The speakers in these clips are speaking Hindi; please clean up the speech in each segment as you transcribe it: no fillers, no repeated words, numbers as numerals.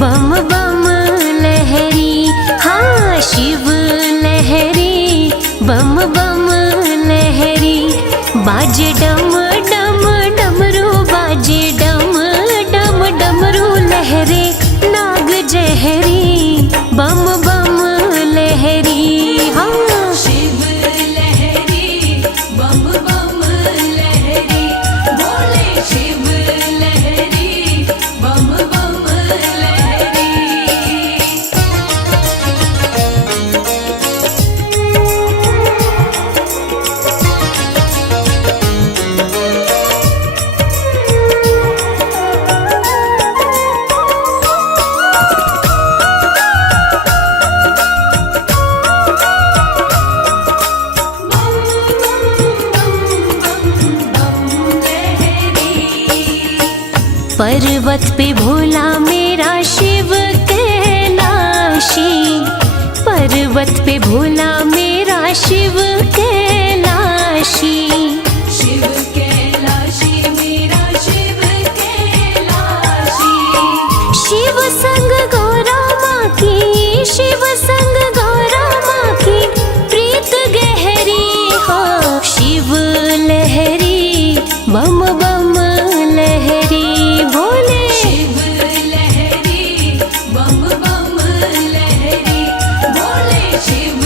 बम बम लहरी, हाँ शिव लहरी, बम बम लहरी। बाजे डम डम डमरू, बाजे डम डम डमरू लहरे नाग जहरी, बम बम लहरी, हाँ शिव लहरी, बम बम लहरी, बोले शिव लहरी, बम बम लहरी। पर्वत पे भोला मेरा शिव कैलाशी, पर्वत पे भोला मेरा शिव कैलाशी। शिव कैलाशी मेरा शिव कैलाशी, शिव संग गौरा माँ की, शिव संग गौरा माँ की प्रीत गहरी, हो शिव लहरी, बम बम लहरी, भोले शिव लहरी, बम बम लहरी, बोले शिव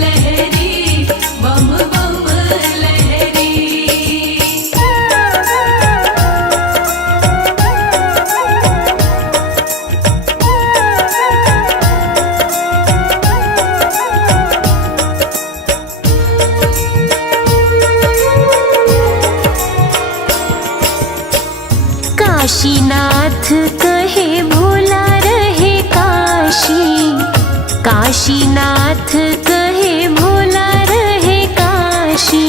लहरी, बम बम लहरी। काशीनाथ कहे भोला रहे काशी, काशीनाथ कहे भोला रहे काशी।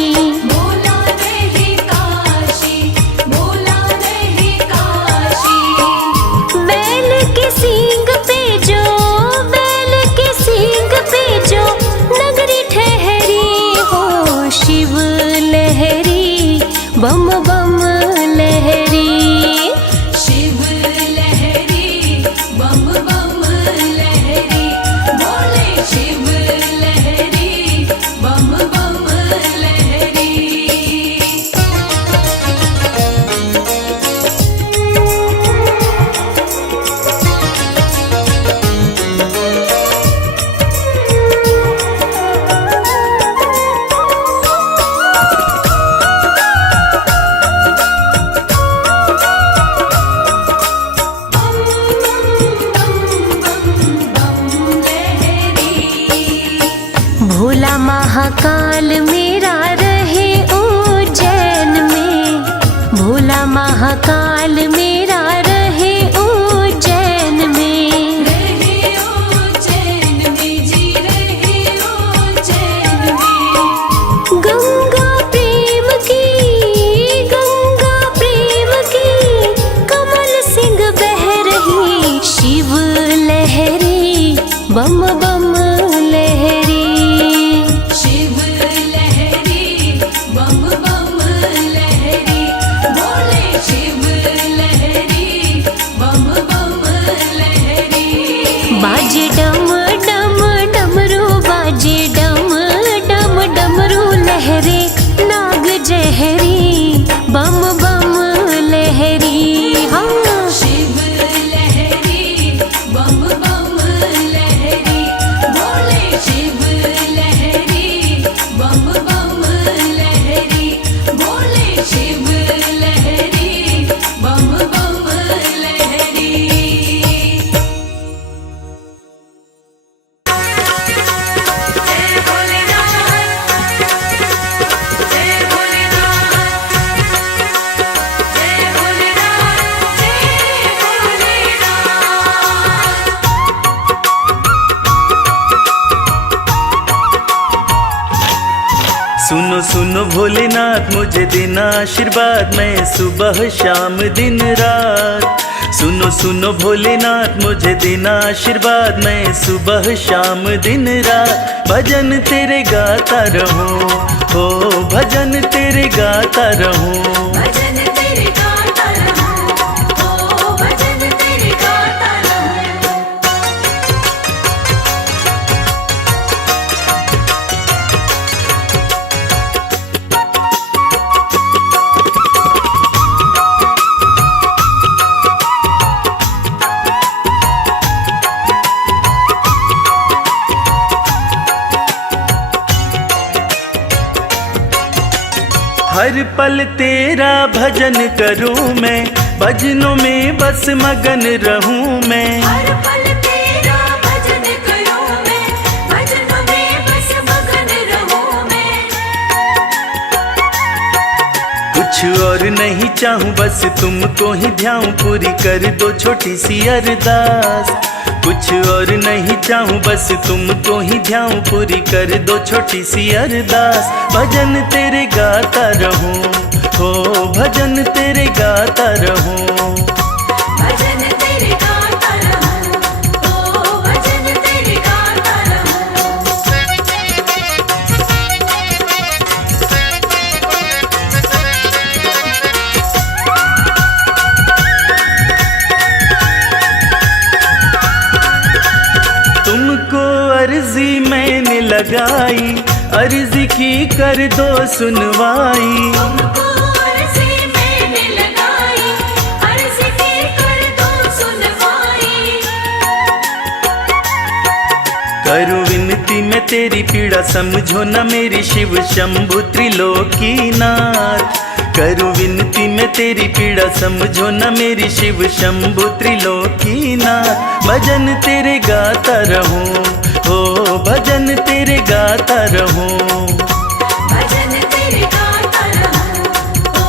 बोला रहे काशी, बोला रहे काशी, बैल के सींग पे जो, बैल के सींग पे जो नगरी ठहरी, हो शिव लहरी, बम बम लहरी। शिव लहरी, बम बम लहरी, बोले शिव लहरी, बम बम लहरी। भोला महाकाल मेरा रहे उज्जैन में, भोला महाकाल मेरा रहे उज्जैन में। रहे उज्जैन में जी, रहे उज्जैन में। गंगा प्रेम की, गंगा प्रेम की कमल सिंह बह रही, शिव लहरी, बम बम लहरी। शिव लहरी, बम बम लहरी, बोले शिव लहरी, बम बम लहरी। बाजे डम डम डमरू, बाजे डम डम डमरू लहरे नाग जहरी, बम बम लहरी, हाँ शिव लहरी, बम बम लहरी, बोले शिव लहरी, बम बम लहरी, बोले शिव लहरी, बम बम लहरी। जय भोलेनाथ, जय भोलेनाथ, जय भोलेनाथ, जय भोलेनाथ। सुनो सुनो भोलेनाथ मुझे देना आशीर्वाद, मैं सुबह शाम दिन रात। सुनो सुनो भोलेनाथ मुझे देना आशीर्वाद, मैं सुबह शाम दिन रात भजन तेरे गाता रहूं, हो भजन तेरे गाता रहूं। भजन तेरे गाता रहूं, ओ भजन तेरे गाता रहूं। हर पल तेरा भजन करूं मैं, भजनों में बस मगन रहूं मैं। हर पल तेरा भजन करूं मैं, भजनों में बस मगन रहूं मैं। कुछ और नहीं चाहूं बस तुमको ही ध्याऊं, पूरी कर दो छोटी सी अरदास। कुछ और नहीं चाहूं बस तुमको ही ध्याऊं, पूरी कर दो छोटी सी अरदास। भजन तेरे गाता रहूं, हो भजन तेरे गाता रहूं। भजन तेरे गाता रहूं, ओ भजन तेरे गाता रहूं। तुमको अर्जी मैंने लगाई, अर्जी की कर दो सुनवाई। तुमको अर्जी मैंने लगाई, अर्जी की कर दो सुनवाई। करूं विनती मैं तेरी पीड़ा, समझो न मेरी शिव शंभु त्रिलोकीनाथ। करूं विनती मैं तेरी पीड़ा, समझो न मेरी शिव शंभु त्रिलोकीनाथ। भजन तेरे गाता रहूं, हो भजन तेरे गाता रहूं। भजन तेरे गाता रहूं, ओ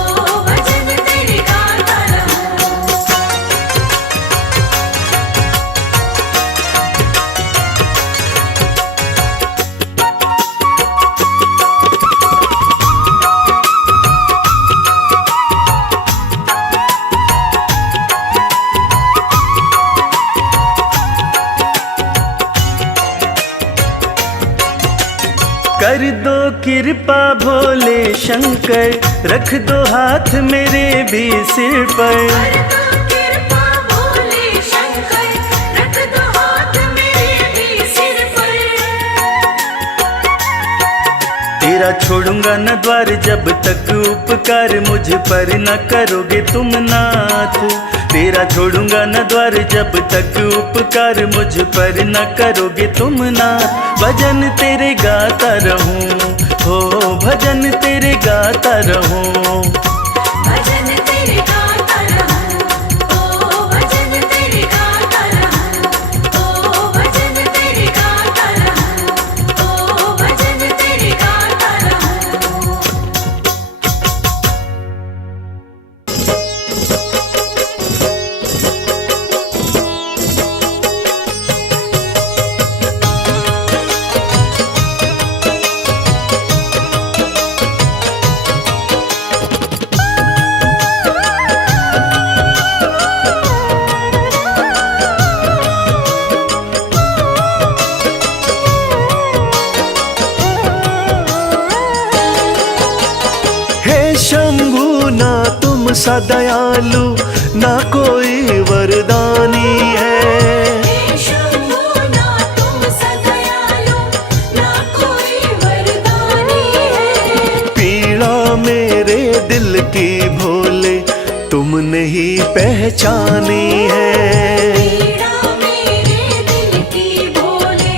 भजन तेरे गाता रहूं। कर दो कृपा भोले शंकर, रख दो हाथ मेरे भी सिर पर। कर दो कृपा भोले शंकर, रख दो हाथ मेरे भी सिर पर। तेरा छोड़ूंगा न द्वार जब तक उपकार मुझ पर न करोगे तुम नाथ। तेरा छोड़ूंगा न द्वार जब तक उपकार मुझ पर न करोगे तुम नाथ। भजन तेरे गाता रहूं, हो भजन तेरे गाता रहूं। भजन तेरे गाता रहूं, ओ भजन तेरे गाता रहूं। ओ भजन तेरे गाता रहूं, ओ भजन तेरे गाता रहूं। शंभु ना तुम सा दयालु, ना कोई वरदानी है। हे शंभु ना तुम सा दयालु, ना कोई वरदानी है। पीड़ा मेरे दिल की भोले तुमने ही पहचानी है। पीड़ा मेरे दिल की भोले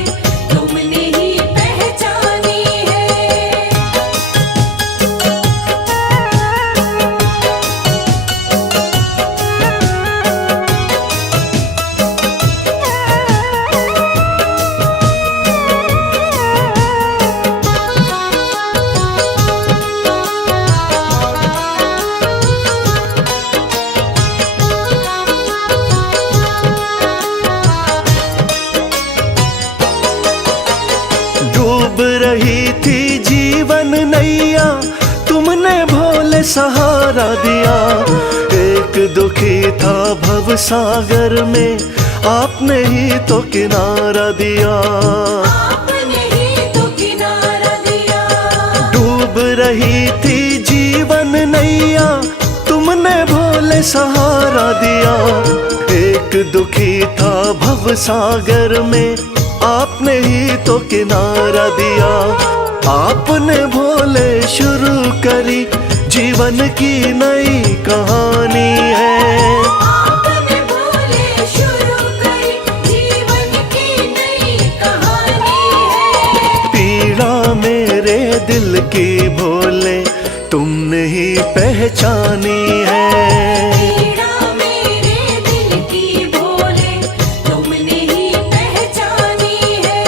तुमने ही पहचानी है। डूब रही थी जीवन नैया, तुमने भोले सहारा दिया। एक दुखी था भव सागर में, आपने ही तो किनारा दिया। आपने ही तो किनारा दिया। डूब रही थी जीवन नैया, तुमने भोले सहारा दिया। एक दुखी था भव सागर में, आपने ही तो किनारा दिया। आपने भोले शुरू करी जीवन की नई कहानी है। आपने भोले शुरू करी जीवन की नई कहानी है। पीड़ा मेरे दिल की भोले तुमने ही पहचानी है। पीड़ा मेरे दिल की भोले तुमने ही पहचानी है।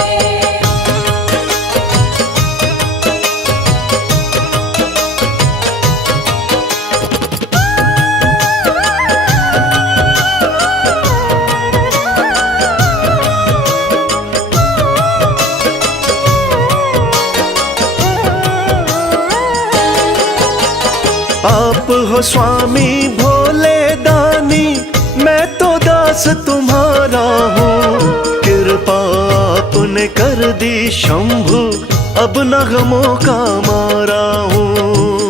आप हो स्वामी भोले दानी, मैं तो दास तुम्हारा हूँ। कृपा आपने कर दी शंभु, अब नगमों का मारा हूँ।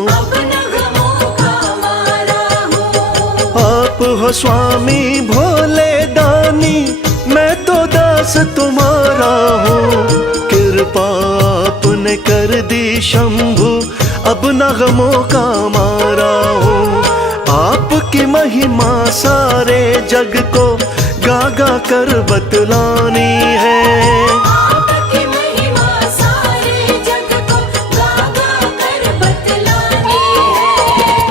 अब नगमों का मारा हूँ। आप हो स्वामी भोले दानी, मैं तो दास तुम्हारा हूँ। कृपा आपने कर दी शंभु, अब नगमों का मारा हूँ। आपकी महिमा सारे जग को गा गा कर बतलानी है। आपकी महिमा सारे जग को गा गा कर बतलानी है।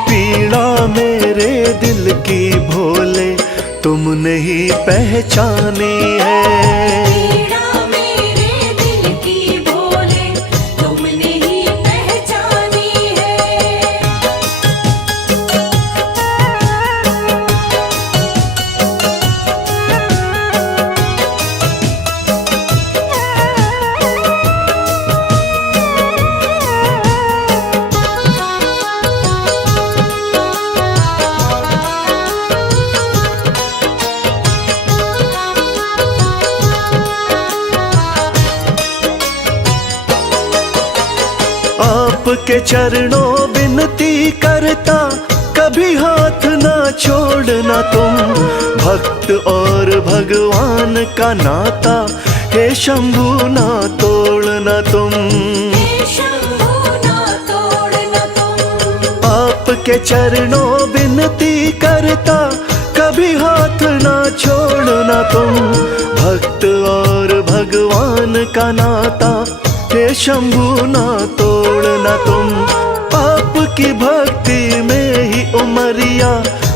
पीड़ा मेरे दिल की भोले तुमने ही पहचानी है। पीड़ा मेरे दिल की भोले तुमने ही पहचानी है। आपके चरणों विनती करता, कभी हाथ ना छोड़ना तुम। भक्त और भगवान का नाता, हे शंभु ना तोड़ना तुम। हे शंभू ना तोड़ना तुम। आपके चरणों विनती करता, कभी हाथ ना छोड़ना तुम। भक्त और भगवान का नाता, हे शंभु ना तोड़ना तुम। आपकी भक्ति में ही उमरिया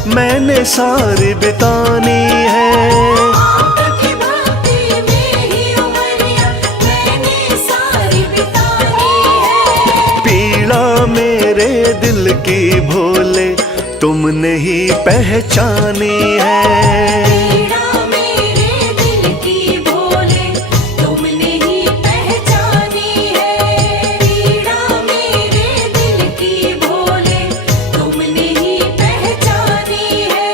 मैंने सारी बितानी है। आपकी भक्ति में ही उमरिया मैंने सारी बितानी है। पीड़ा मेरे दिल की भोले तुमने ही पहचानी है। पीड़ा मेरे दिल की भोले तुमने ही पहचानी है। पीड़ा मेरे दिल की भोले तुमने ही पहचानी है।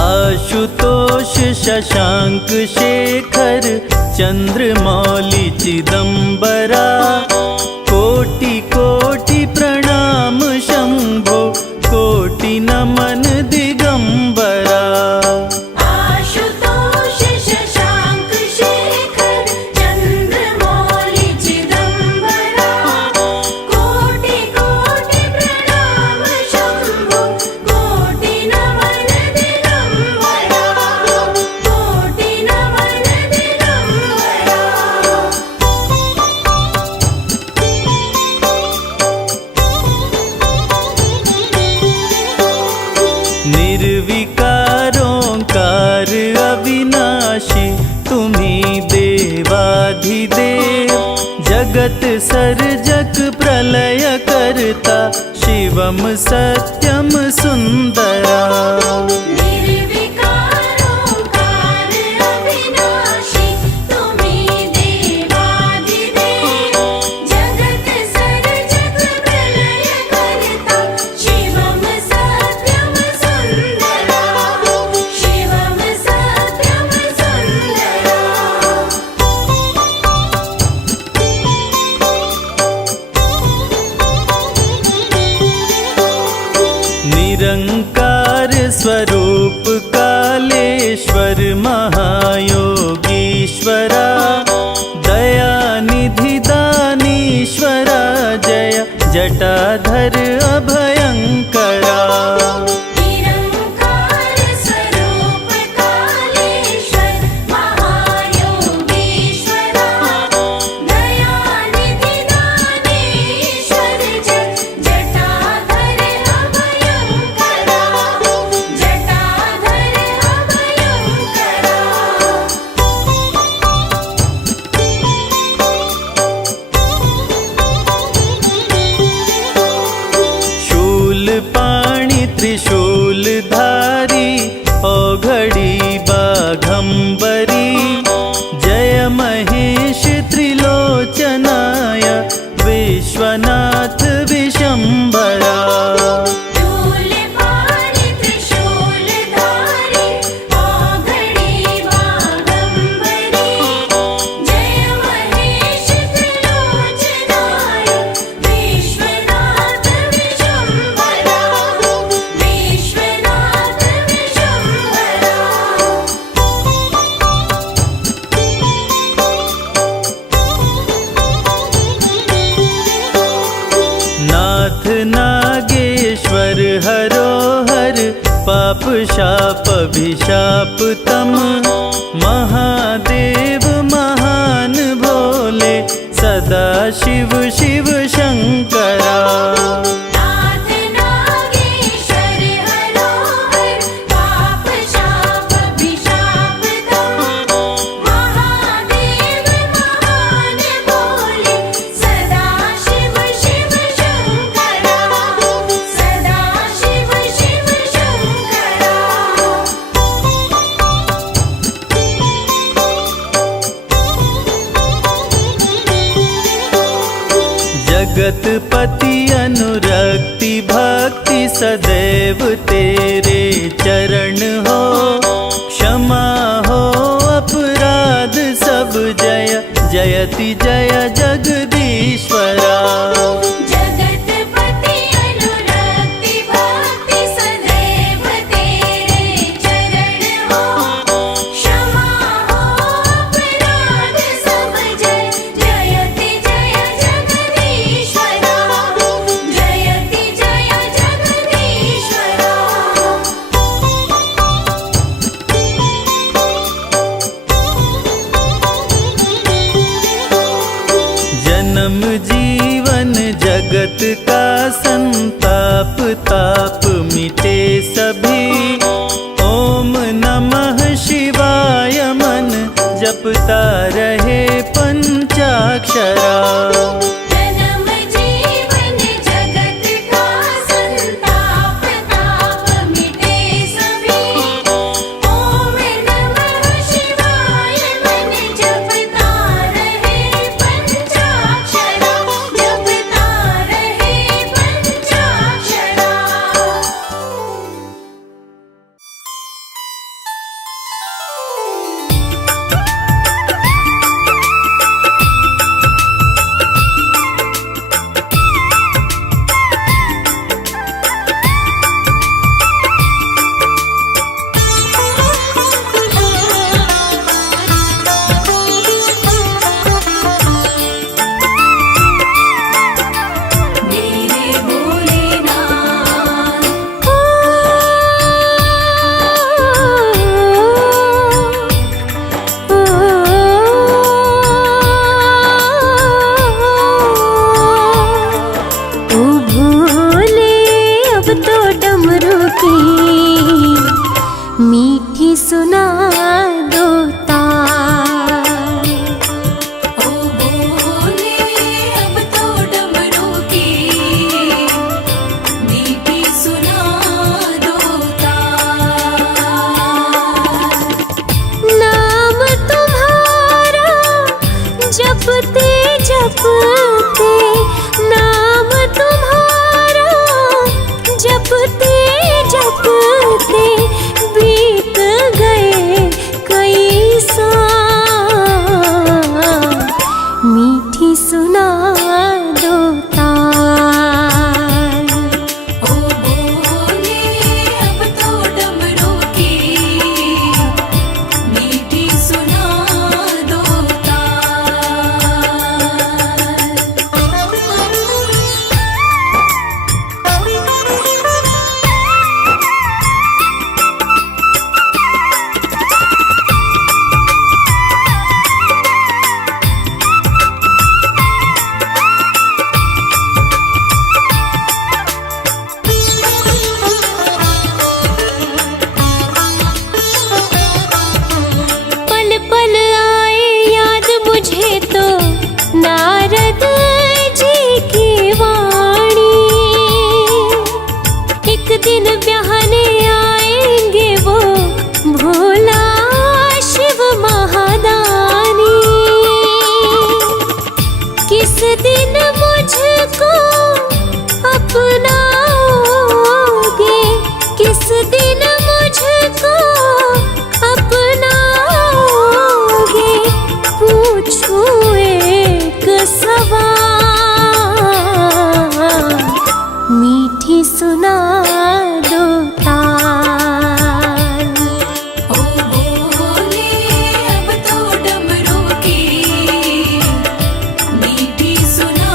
आशुतोष शशांक शेखर चंद्रमौली चिदंबरा, कोटि कोटि प्रणाम शंभो, कोटि नमन दिगंबरा। आशुतोष शशांक शेखर चंद्रमौली चिदंबरा, कोटि कोटि प्रणाम शंभो, कोटि नमन दिगंबरा, कोटि नमन दिगंबरा। निर्विकारोंकार अविनाशी, तुम्ही देवाधिदेव। जगत सर्जक प्रलय करता, शिवम सत्यम सुंदरा। निर्विकारोंकार अविनाशी, तुम्ही देवाधिदेव। जगत सर्जक प्रलय करता, शिवम सत्यम सुंदरा, शिवम सत्यम सुंदरा। निरंकार स्वरूप काले जटाधर अभयंकरा। निरंकार स्वरूप कालेश्वर महायोगीश्वरा। दयानिधि दानेश्वर जटाधर अभयंकरा। जटाधर अभयंकरा। शूलपाणि त्रिशूलधारी औघड़ी बाघंबरी। जय महेश त्रिलोचनाय विश्वनाथ विशंभरा। शूलपाणि त्रिशूलधारी औघड़ी बाघंबरी। जय महेश त्रिलोचनाय विश्वनाथ विशंभरा। विश्वनाथ विशंभरा। नाथ नागेश्वर हरोहर पाप शाप अभिशाप तम। महादेव महान भोले सदा शिव शिव शंकरा। नाथ नागेश्वर हरोहर पाप शाप अभिशाप तम। महादेव महान भोले सदा शिव शिव शंकरा। सदा शिव शिव शंकरा। जगतपति अनुरक्ति भक्ति सदैव तेरे चरण हो। क्षमा हो अपराध सब जय जयति जय जगदीश्वरा। जगतपति अनुरक्ति भक्ति सदैव तेरे चरण हो। क्षमा हो अपराध सब जय जयति जय जगदीश्वरा। जयति जय जगदीश्वरा। जन्म जीवन जगत का संताप ताप मिटे सभी। ओम नमः शिवाय मन जपता रहे पंचाक्षरा। जन्म जीवन जगत का संताप ताप मिटे सभी। ओम नमः शिवाय मन जपता रहे पंचाक्षरा। जपता रहे पंचाक्षरा। मेरे भोलेनाथ। ओ भोले अब तो डमरू की मीठी सुना दो तार। ओ भोले अब तो डमरू की मीठी सुना दो तार। नाम तुम्हारा जपते जपते नाम तुम्हारा जपते जपते बीत गए कई साल। मीठी सुना दो तार। ओ भोले अब तो डमरू की मीठी सुना दो तार। किस दिन मुझको अपनाओगे, किस दिन मुझको अपनाओगे, पूछूं एक सवाल, मीठी सुना दो ताल। ओ बोले अब तो डमरू की मीठी सुना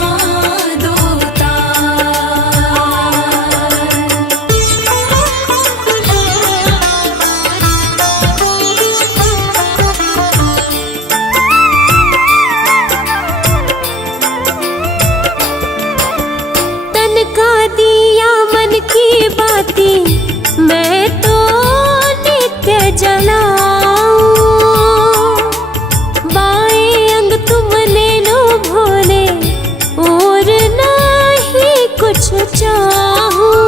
दो तन का दिया मन की बातें मैं तो नित्य जलाऊं, बाएं अंग तुम ले लो भोले और नहीं कुछ चाहूं,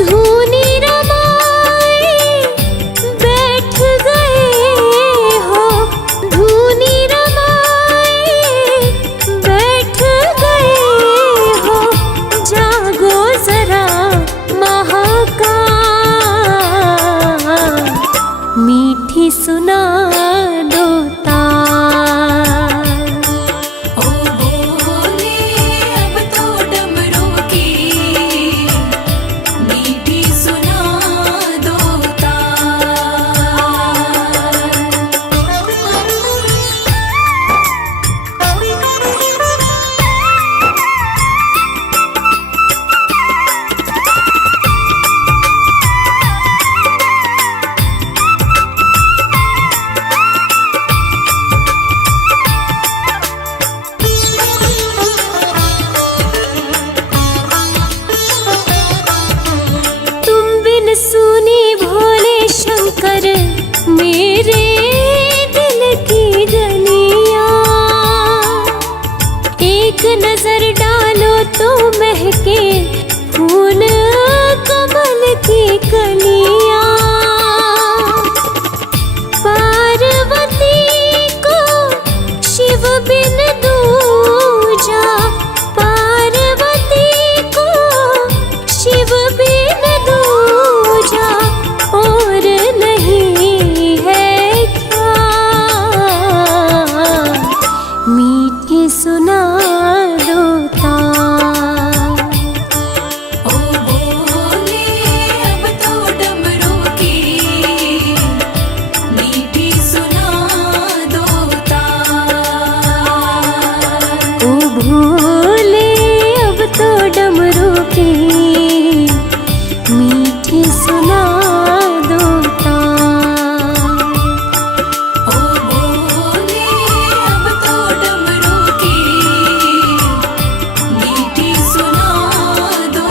धूनी रमाए बैठ गए हो, धूनी रमाए बैठ गए हो, जागो जरा महाकाल, मीठी सुना दो ताल। ओ बोले अब तो डमरू की मीठी सुना दो तुम बिन सुनी भोले शंकर मेरे दिल की गलियां, एक नजर डालो तो महके फूल कमल की कलियां, पार्वती को शिव बिन दूजा, पार्वती को शिव बिन दूजा और नहीं है क्या, मीठी सुना दो ताल। ओ बोले अब तो डमरू की मीठी सुना दो ओ भोले अब तो डमरू की मीठी सुना दो ताल। ओ बोले अब तो डमरू की मीठी सुना दो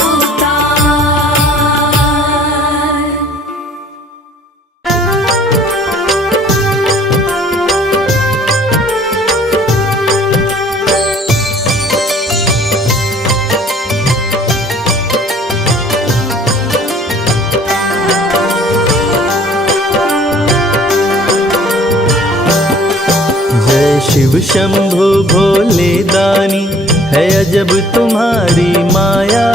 जय शिव शंभु भोले दानी, है अजब तुम्हारी माया,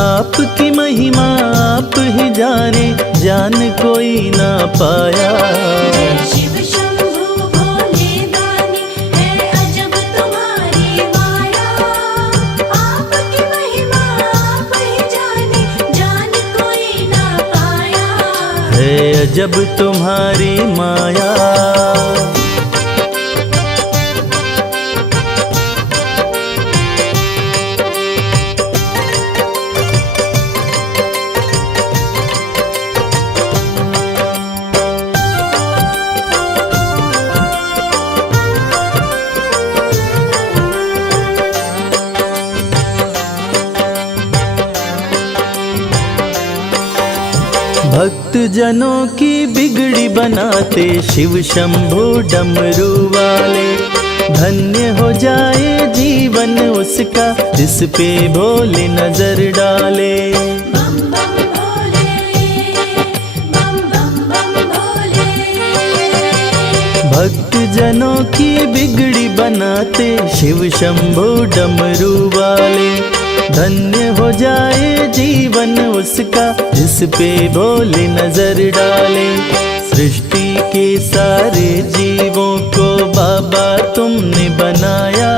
आपकी महिमा आप ही जाने, जान कोई ना पाया। शिव शंभु भोले दानी, है अजब तुम्हारी माया, आपकी महिमा आप ही जाने, जान कोई ना पाया। है अजब तुम्हारी माया। भक्त जनों की बिगड़ी बनाते शिव शंभु डमरू वाले, धन्य हो जाए जीवन उसका जिस पे भोले नजर डाले। बम बम भोले, बम बम बम भोले। भक्त भक्त जनों की बिगड़ी बनाते शिव शंभु डमरू वाले। धन्य हो जाए जीवन उसका जिस पे भोले नजर डाले। सृष्टि के सारे जीवों को बाबा तुमने बनाया।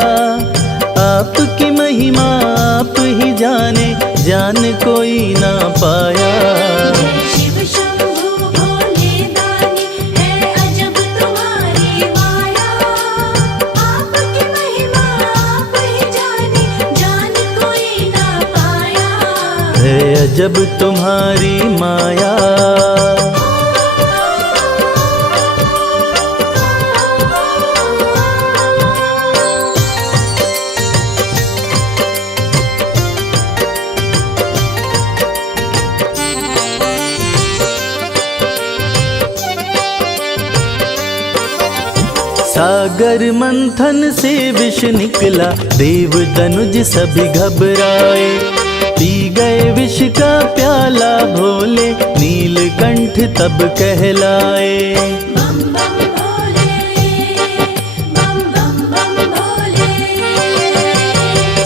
आपकी महिमा आप ही जाने, जान कोई ना पाया। शिव शंभु भोले दानी है अजब तुम्हारी माया। आपकी महिमा आप ही जाने, जान कोई ना पाया। है अजब तुम्हारी माया। सागर मंथन से विष निकला, देव दनुज सभी घबराए। पी गए विष का प्याला भोले, नीलकंठ तब कहलाए। बम बम भोले, बम बम बम भोले।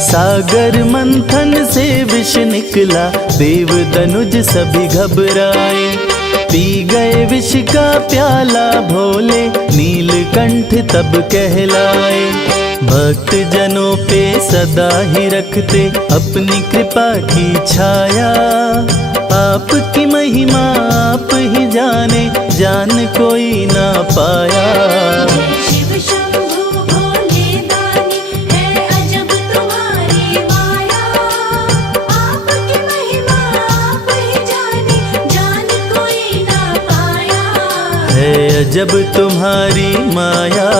सागर मंथन से विष निकला, देव दनुज सभी घबराए। पी गए विष का प्याला भोले, नीलकंठ तब कहलाए। भक्त जनों पे सदा ही रखते अपनी कृपा की छाया। आपकी महिमा आप ही जाने, जान कोई ना पाया। शिव शंभु भोले दानी है अजब तुम्हारी माया। आपकी महिमा आप ही जाने, जान कोई ना पाया। है अजब तुम्हारी माया।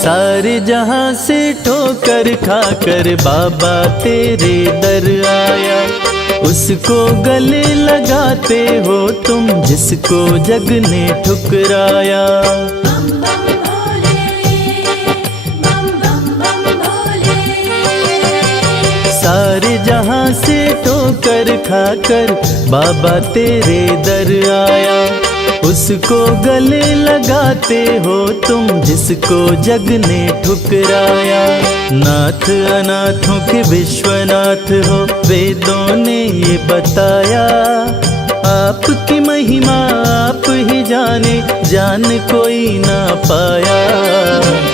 सारे जहां से ठोकर खाकर बाबा तेरे दर आया। उसको गले लगाते हो तुम जिसको जग ने ठुकराया। बम बम भोले, बम बम बम भोले। सारे जहां से ठोकर खाकर बाबा तेरे दर आया। उसको गले लगाते हो तुम जिसको जग ने ठुकराया। नाथ अनाथों के विश्वनाथ हो, वेदों ने ये बताया। आपकी महिमा आप ही जाने, जान कोई ना पाया।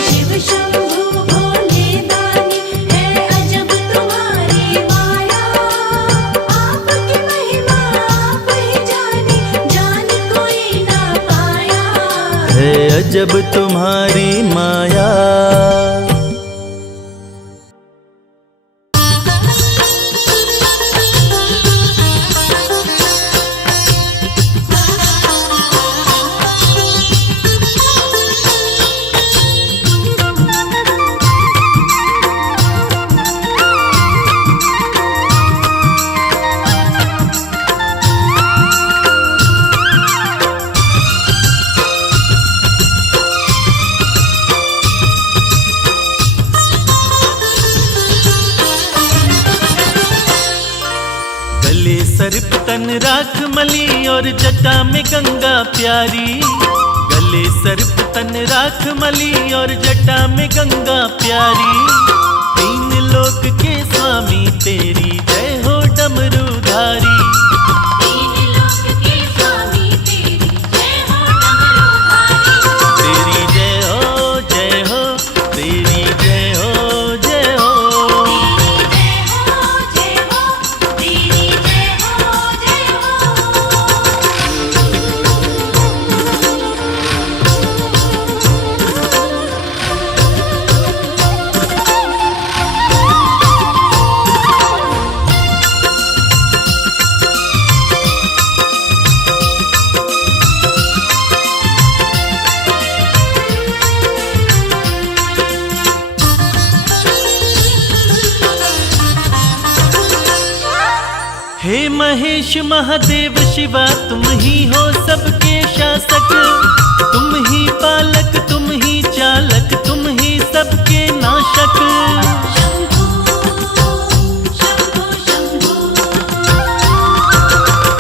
शिव शंभु भोले दानी है अजब तुम्हारी माया। आपकी महिमा आप ही जाने, जान कोई ना पाया। है अजब तुम्हारी माया। सर्प तन राख मली और जटा में गंगा प्यारी। गले सर्प तन राख मली और जटा में गंगा प्यारी। तीन लोक के स्वामी तेरी जय हो डमरूधारी। तीन लोक के स्वामी तेरी जय हो डमरूधारी। तेरी जय हो जय हो, तेरी जय हो जय हो। हे महेश महादेव शिवा तुम ही हो सबके शासक, तुम ही पालक तुम ही चालक तुम ही सबके नाशक।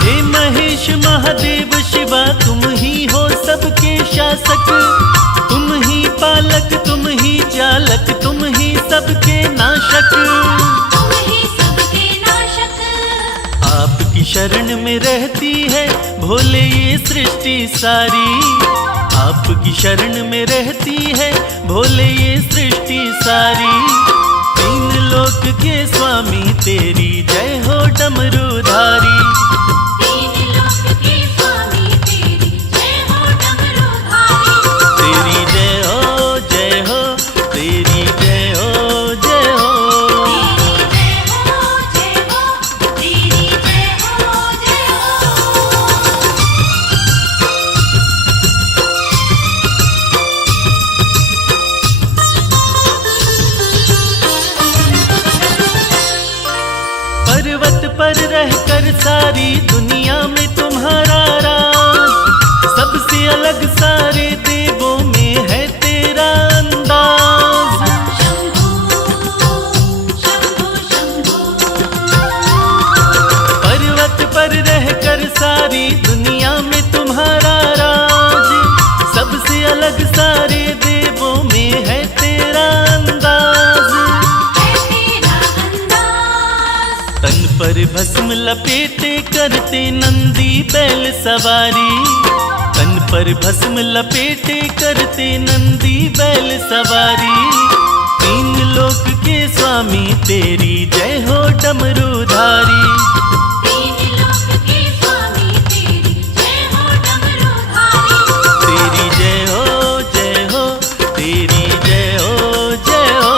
हे महेश महादेव शिवा तुम ही हो सबके शासक, तुम ही पालक तुम ही चालक तुम ही सबके नाशक। आपकी शरण में रहती है भोले ये सृष्टि सारी, आपकी शरण में रहती है भोले ये सृष्टि सारी। तीन लोक के स्वामी तेरी जय हो डमरूधारी। तेरी जय हो जय हो, तेरी जय हो जय हो। पर्वत पर रहकर सारी दुनिया में तुम्हारा राज, सबसे अलग सारे देवों में है तेरा अंदाज। पर्वत पर रहकर सारी दुनिया में तुम्हारा राज, सबसे अलग सारे देवों में है तेरा अंदाज। तन पर भस्म लपेटे करते नंदी बैल सवारी, तन पर भस्म लपेटे करते नंदी बैल सवारी। तीन लोक के स्वामी तेरी जय हो डमरूधारी। तेरी जय हो जय हो, तेरी जय हो जय हो।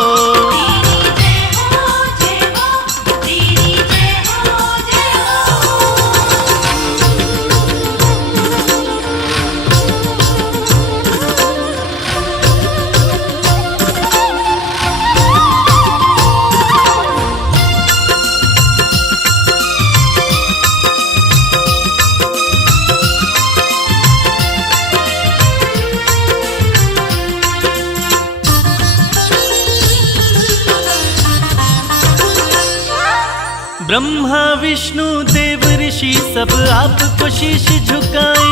ब्रह्मा विष्णु देव ऋषि सब आपको शीश झुकाए,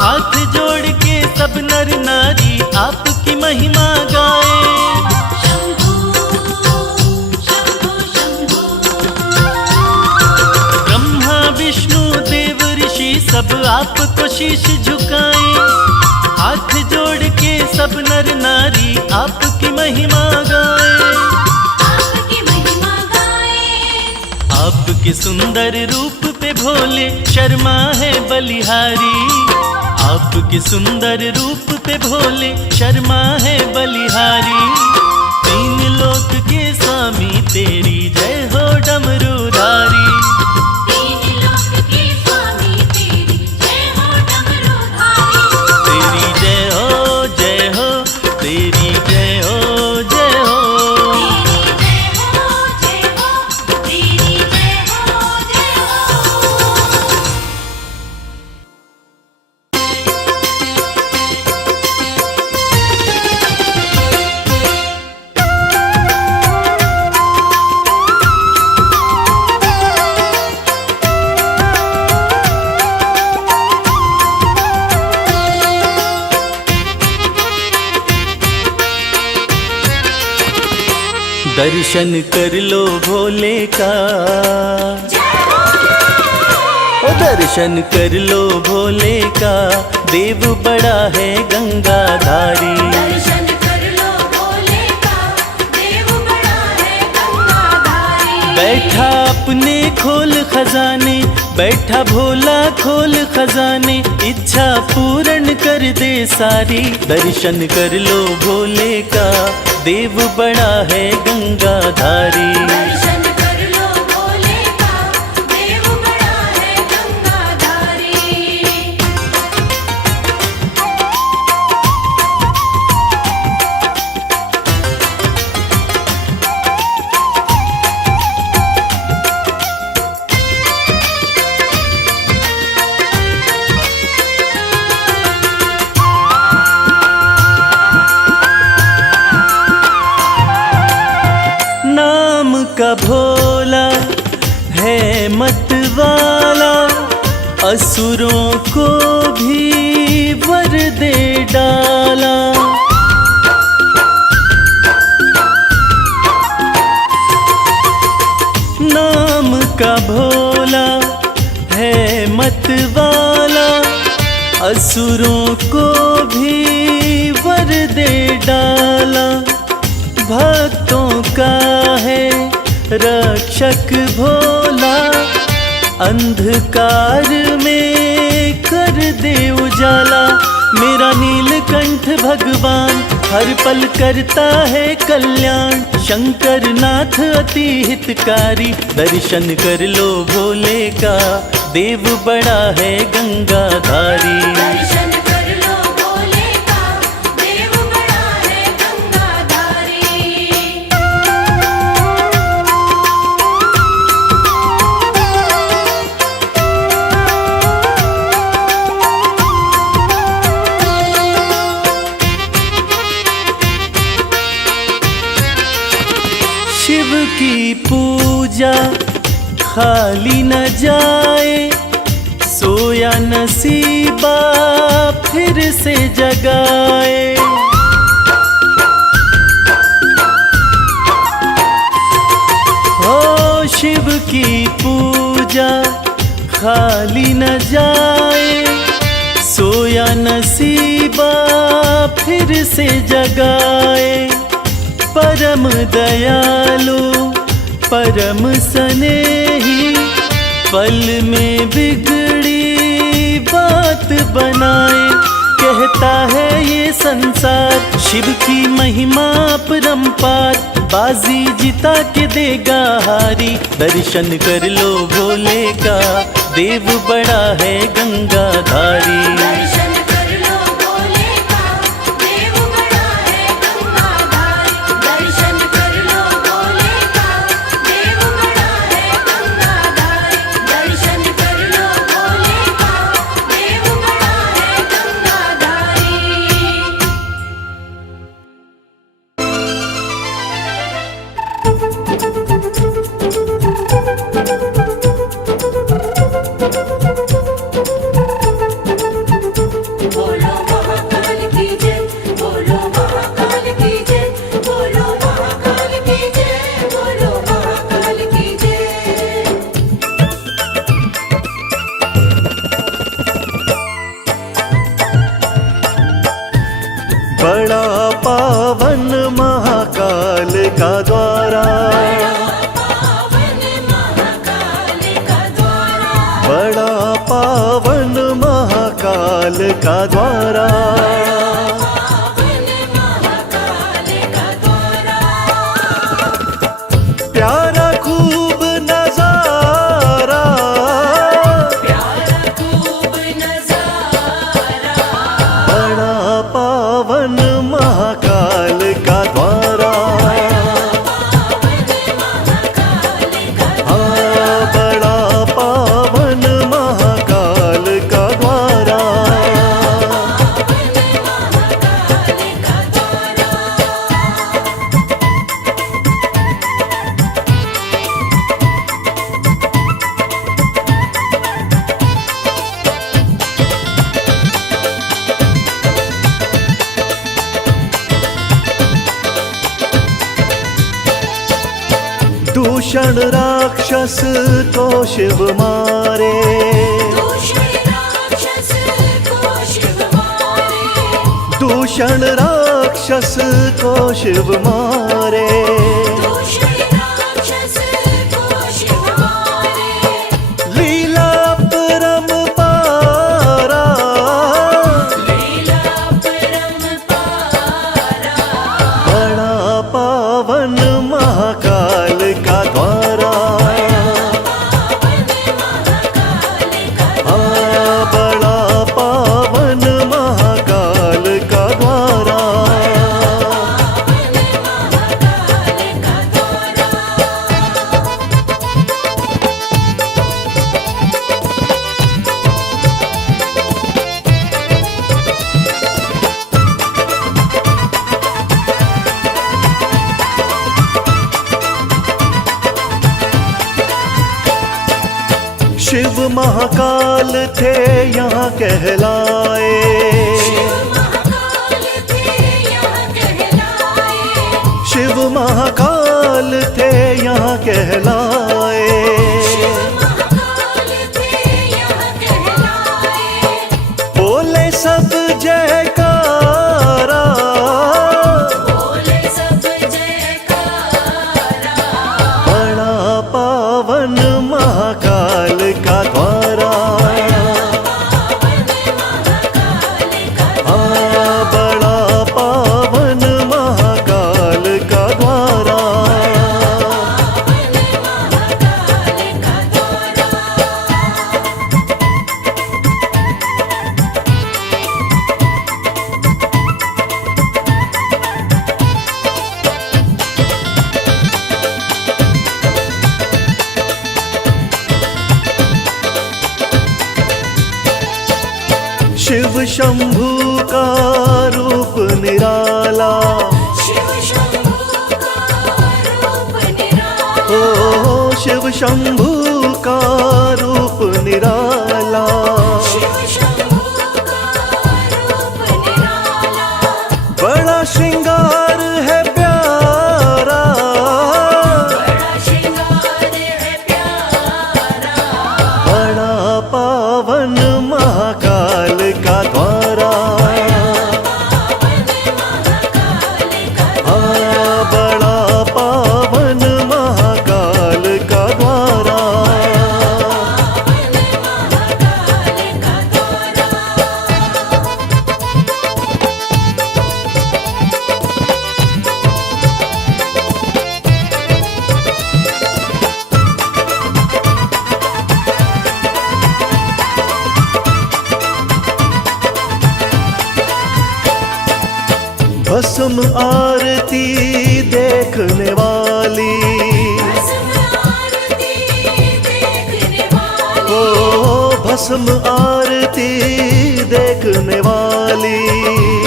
हाथ जोड़ के सब नर नारी आपकी महिमा गाए। ब्रह्मा विष्णु देव ऋषि सब आपको शीश झुकाए, हाथ जोड़ के सब नर नारी आपकी महिमा गाए। आपके सुंदर रूप पे भोले शर्मा है बलिहारी, आपके सुंदर रूप पे भोले शर्मा है बलिहारी। तीन लोक के स्वामी तेरी जय हो डमरूधारी। तेरी जय हो जय हो, तेरी जय हो जय हो। दर्शन कर लो भोले का, ओ दर्शन कर लो भोले का, देव बड़ा है गंगाधारी। दर्शन कर लो भोले का, देव बड़ा है गंगाधारी। बैठा अपने खोल खजाने, बैठा भोला खोल खजाने, इच्छा पूर्ण कर दे सारी। दर्शन कर लो भोले का, देव बड़ा है गंगाधारी। दर्शन कर लो भोले का, देव बड़ा है गंगाधारी। भोला है मत वाला, असुरों को भी वर दे डाला। नाम का भोला है मत वाला, असुरों को भी वर दे डाला। भक्तों का है रक्षक भोला, अंधकार में कर दे उजाला। मेरा नीलकंठ भगवान हर पल करता है कल्याण, शंकर नाथ अति हितकारी। दर्शन कर लो भोले का, देव बड़ा है गंगाधारी। दर्शन कर लो भोले का, देव बड़ा है गंगाधारी। शिव की पूजा खाली न जाए, सोया नसीबा फिर से जगाए। हो शिव की पूजा खाली न जाए, सोया नसीबा फिर से जगाए। परम दयालु परम स्नेही, पल में बिगड़ी बात बनाए। कहता है ये संसार शिव की महिमा परम्पार, बाजी जिता के देगा हारी। दर्शन कर लो भोले का, देव बड़ा है गंगाधारी। दर्शन कर लो भोले का, देव बड़ा है गंगाधारी। दर्शन कर लो भोले का, देव बड़ा है गंगाधारी। दर्शन कर लो भोले का, देव बड़ा है गंगाधारी। बोलो महाकाल की जय, बोलो महाकाल की जय, बोलो महाकाल की जय, बोलो महाकाल की जय। बड़ा पावन महाकाल का द्वारा, पावन महाकाल का द्वारा, बड़ा पावन महाकाल का द्वारा। पावन महाकाल का द्वारा। प्यारा खूब नजारा, प्यारा खूब नजारा, बड़ा पावन महाकाल का द्वारा। पावन महाकाल का हाँ, बड़ा पावन महाकाल का द्वारा। दूषण राक्षस को शिव मारे, दूषण राक्षस को शिव मारे, दूषण राक्षस को शिव मारे। दूषण राक्षस को शिव मारे। लीला परम्पारा, लीला परम्पारा, बड़ा पावन महाकाल का द्वारा। हाँ, बड़ा पावन महाकाल का द्वारा। महाकाल शिव महाकाल थे यहाँ कहलाए, महाकाल थे यहाँ कहलाए, शिव महाकाल थे यहाँ कहलाए। महाकाल थे यहाँ कहलाए, बोले सब जयकारा, बोले सब जयकारा, बड़ा पावन महाकाल का द्वारा, बड़ा पावन महाकाल का द्वारा। शिव शंभू का रूप निराला, शिव शंभू का रूप निराला, ओ शिव शंभू का रूप निराला। शिव शंभू का रूप निराला, बड़ा श्रृंगार है प्यारा, बड़ा श्रृंगार है प्यारा, बड़ा पावन महाकाल का द्वारा, बड़ा पावन महाकाल का द्वारा। भस्म आरती देखने वाली, भस्म आरती देखने वाली, ओ भस्म आरती देखने वाली।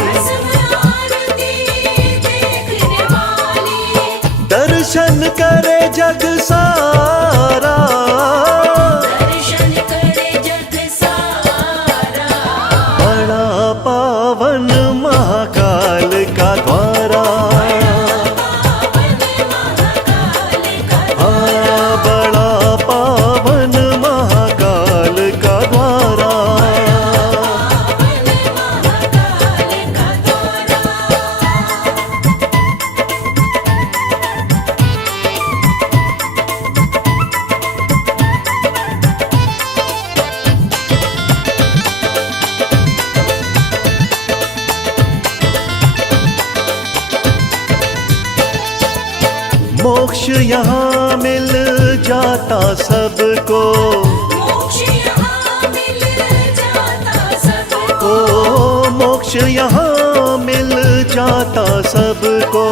भस्म आरती देखने वाली, दर्शन करे जग सारा, दर्शन करे जग सारा, बड़ा पावन महाकाल का द्वारा, बड़ा पावन महाकाल का द्वारा। मोक्ष यहाँ मिल जाता सबको, मोक्ष यहाँ मिल जाता सबको, ओ मोक्ष यहाँ मिल जाता सबको।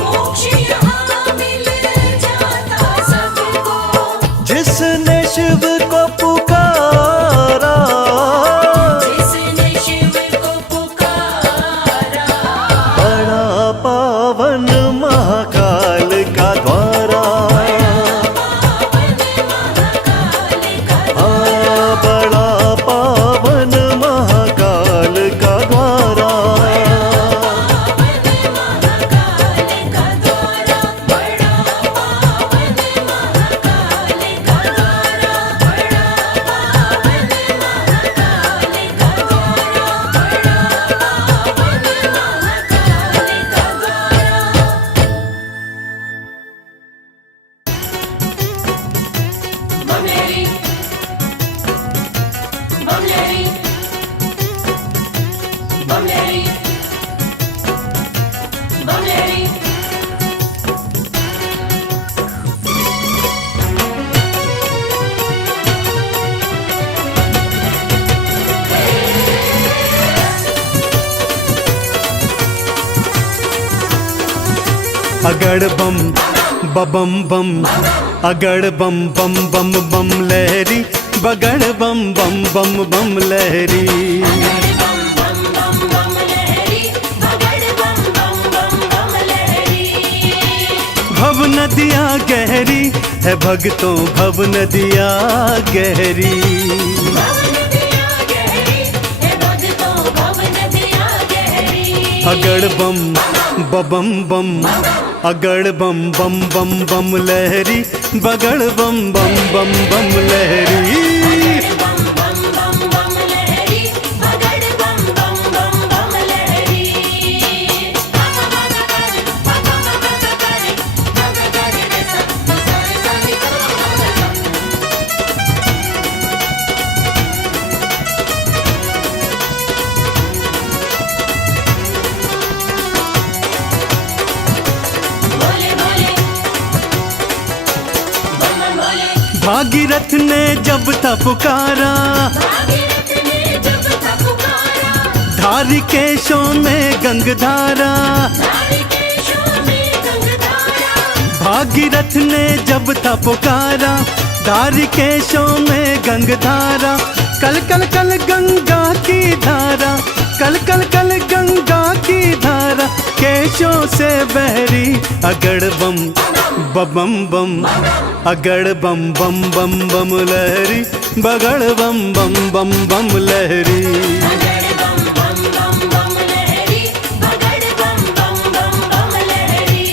मोक्ष यहाँ मिल जाता सबको, जिसने शिव को पुकारा, जिसने शिव को पुकारा, बड़ा पावन महाकाल का द्वारा, बड़ा पावन महाकाल का द्वारा। बमलेरी बमलेरी बमलेरी बमलेरी अगड़ बम बबम बम, अगड़ बम बम बम बम लहरी, बगड़ बम बम बम बम लहरी। बम बम बम बम लहरी, बगड़ बम बम बम बम लहरी। भव नदियाँ गहरी है भक्तों, भव नदियाँ गहरी। भव नदियाँ गहरी है भक्तों, भव नदियाँ गहरी। अगड़ बम बम बम, अगड़ बम बम बम बम लहरी, बगड़ बम बम बम बम लहरी। बम बम बम बम लहरी, बगड़ बम बम बम बम लहरी। पापा माता करे, पापा माता करे, माता करे रे सब सारे सारे करो। भोले भोले बम बम भोले। भागीरथ ने जब था पुकारा, भागीरथ ने जब था पुकारा, धारी केशों में गंगधारा। धारी केशों में गंगधारा। भागीरथ ने जब था पुकारा, धारी केशों में गंगधारा। कल कल कल गंगा की धारा, कल कल कल गंगा की धारा, केशों से बहरी। अगड़ बम बम बम, अगड़ बम बम बम बम लहरी, बगड़ बम बम बम बम लहरी। बगड़ बम बम बम बम लहरी, बगड़ बम बम बम बम लहरी।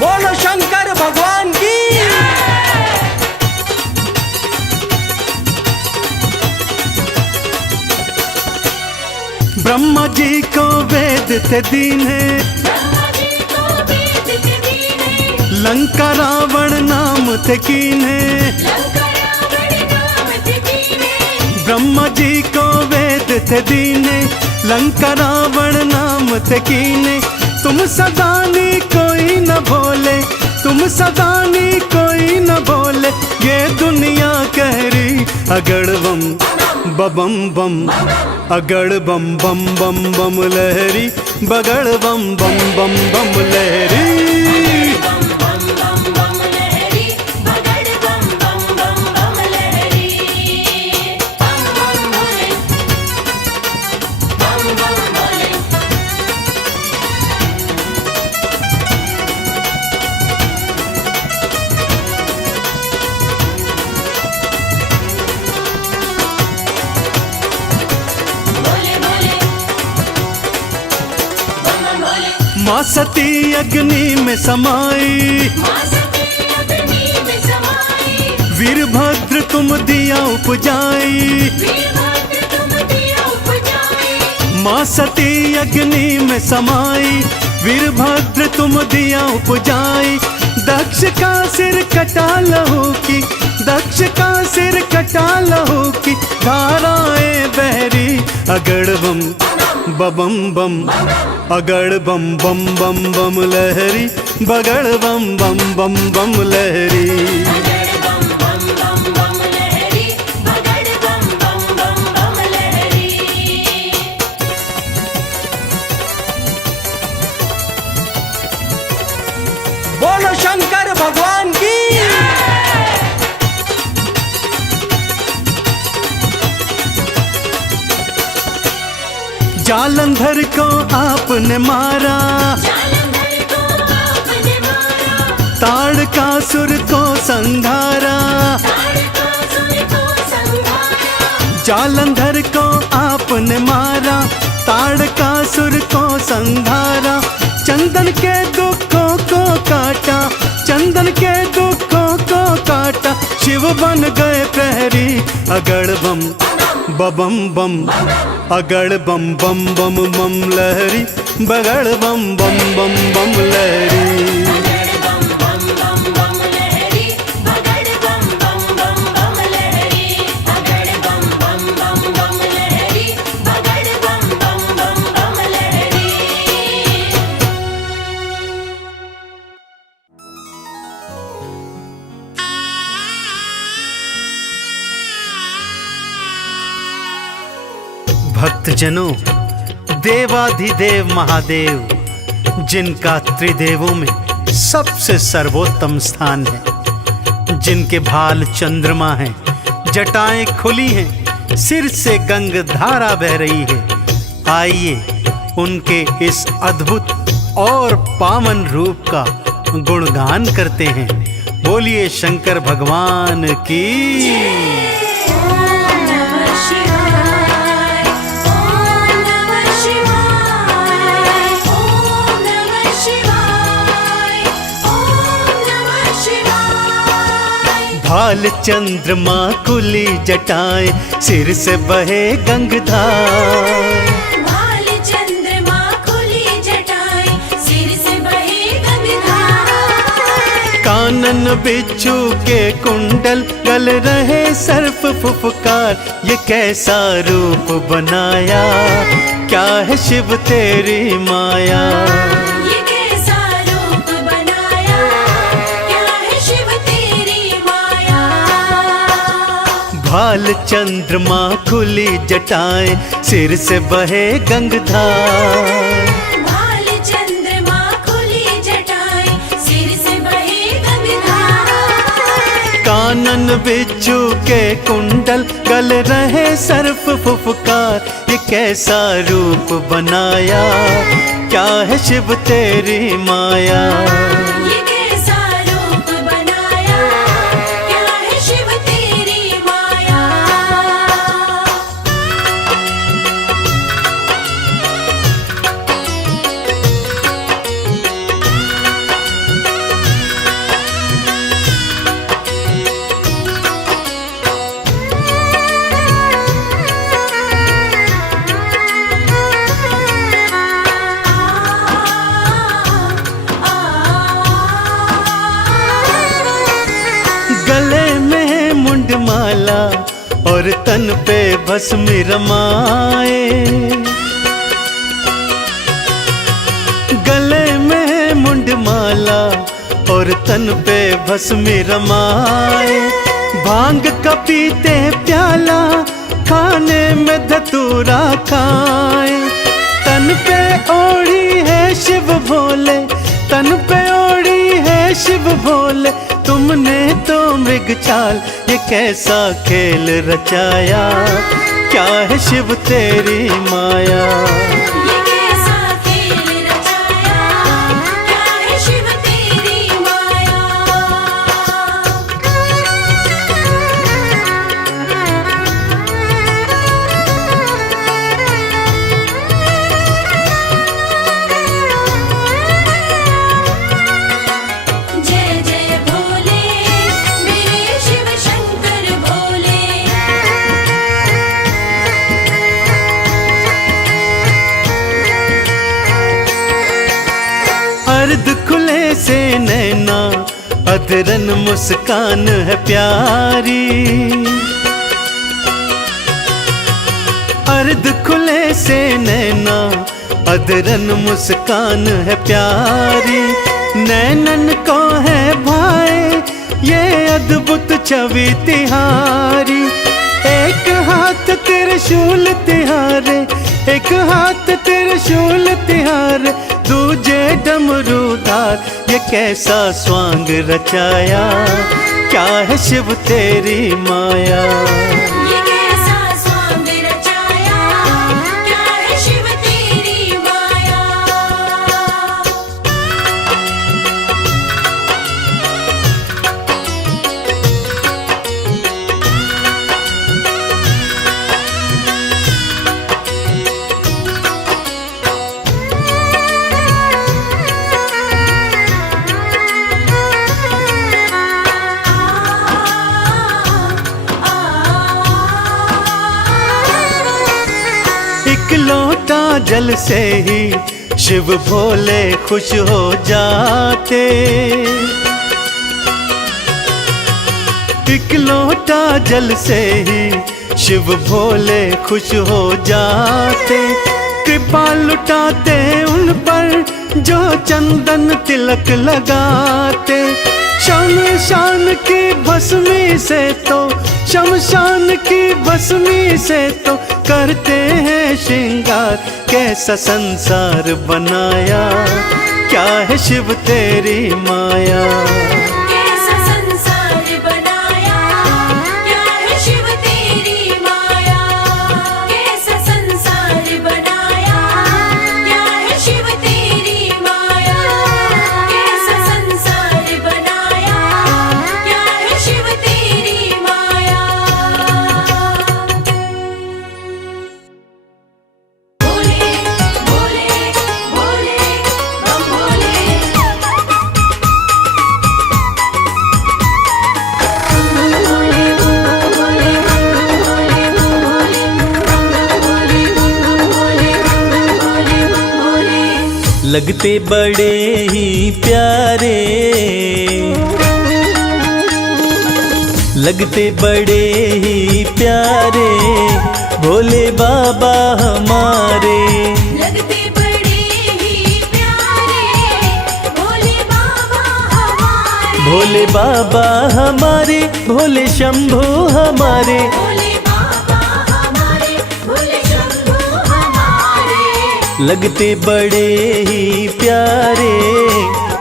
बोलो शंकर भगवान की। ब्रह्मा जी को वेद थे दीने, ब्रह्मा जी को वेद थे दीने, लंका रावण नाम थे कीने। लंका रावण नाम थे दीने। ब्रह्मा जी को वेद थे दीने, लंका रावण नाम थे कीने। तुम सदानी कोई न भोले, तुम सदानी कोई न भोले, ये दुनिया कह रही। अगड़ बम बम बम, अगड़ बम बम बम बम लहरी, बगड़ बम बम बम बम लहरी। बम बम बम बम लहरी, बगड़ बम बम बम बम लहरी। बम बम भोले, बम बम भोले। भोले भोले बम बम भोले। माँ सती अग्नि में समाई, माँ सती अग्नि में समाई, वीरभद्र तुम दिया उपजाई। वीरभद्र तुम दिया उपजाई। माँ सती अग्नि में समाई, वीरभद्र तुम दिया उपजाई। दक्ष का सिर कटा लहू की, दक्ष का सिर कटा लहू की, धाराएं बहरी। अगड़ बम बम बम, अगड़ बम बम बम बम लहरी, बगड़ बम बम बम बम लहरी। बगड़ बम बम बम बम लहरी, बगड़ बम बम बम बम लहरी। बोलो शंकर भगवान की। जालंधर को आपने मारा, जालंधर को आपने मारा, ताड़कासुर को संघारा। ताड़कासुर को संहारा। जालंधर को आपने मारा, ताड़कासुर को संघारा। चंदन के दुखों को काटा, चंदन के दुखों को काटा, शिव बन गए प्रहरी। अगड़ बम बम बम, अगड़ बम बम बम बम लहरी, बगड़ बम बम बम बम लहरी। बगड़ बम बम बम बम लहरी, बगड़ बम बम बम बम लहरी। बगड़ बम बम बम बम लहरी, बगड़ बम बम बम बम लहरी। भक्तजनों, देवाधिदेव महादेव, जिनका त्रिदेवों में सबसे सर्वोत्तम स्थान है, जिनके भाल चंद्रमा हैं, जटाएं खुली हैं, सिर से गंग धारा बह रही है, आइए उनके इस अद्भुत और पावन रूप का गुणगान करते हैं। बोलिए शंकर भगवान की। ओम नमः शिवाय, ओम नमः शिवाय, ओम नमः शिवाय, ओम नमः शिवाय। भाल चंद्रमा खुली जटाएं, सिर से बहे गंगाधार। भाल चंद्रमा खुली जटाएं, सिर से बहे गंगाधार। कानन बिच्छू के कुंडल, गल रहे सर्प फुफकार। ये कैसा रूप बनाया, क्या है शिव तेरी माया। ये कैसा रूप बनाया, क्या है शिव तेरी माया। भाल चंद्रमा खुली जटाएं, सिर से बहे गंगाधार। भाल चंद्रमा खुली जटाएं, सिर से बहे गंगाधार। कानन बिच्छू के कुंडल, गल रहे सर्प फुफकार। ये कैसा रूप बनाया, क्या है शिव तेरी माया। ये कैसा रूप बनाया, क्या है शिव तेरी माया। गले में मुंडमाला और तन पे भस्म रमाए। गले में मुंडमाला और तन पे भस्म रमाए। भांग का पीते प्याला, खाने में धतूरा खाए। तन पे ओढ़ी है शिव भोले, तन पे ओढ़ी है शिव भोले। तुमने तो मृग चाल, ये कैसा खेल रचाया, क्या है शिव तेरी माया। ये कैसा खेल रचाया, क्या है शिव तेरी माया। जय जय भोले, मेरे शिव शंकर भोले। अर्ध खुले से नैना, अधरन मुस्कान है प्यारी। अर्ध खुले से नैना, अधरन मुस्कान है प्यारी। नैनन को है भाई ये अद्भुत छवि तिहारी। एक हाथ त्रिशूल तिहारे, एक हाथ त्रिशूल तिहारे। दूजे डमरूधार, ये कैसा स्वांग रचाया, क्या है शिव तेरी माया। ये कैसा स्वांग रचाया, क्या है शिव तेरी माया। एक लोटा जल से ही शिव भोले खुश हो जाते। एक लोटा जल से ही शिव भोले खुश हो जाते। कृपा लुटाते उन पर जो चंदन तिलक लगाते। शमशान की भस्मी से तो, शमशान की भस्मी से तो करते हैं श्रृंगार। कैसा संसार बनाया, क्या है शिव तेरी माया। कैसा संसार बनाया, क्या है शिव तेरी माया। कैसा संसार बनाया, लगते बड़े ही प्यारे, लगते बड़े ही प्यारे भोले बाबा हमारे। लगते बड़े ही प्यारे भोले बाबा हमारे। भोले बाबा हमारे, भोले शंभू हमारे। भोले बाबा हमारे, भोले शंभू हमारे। लगते बड़े ही प्यारे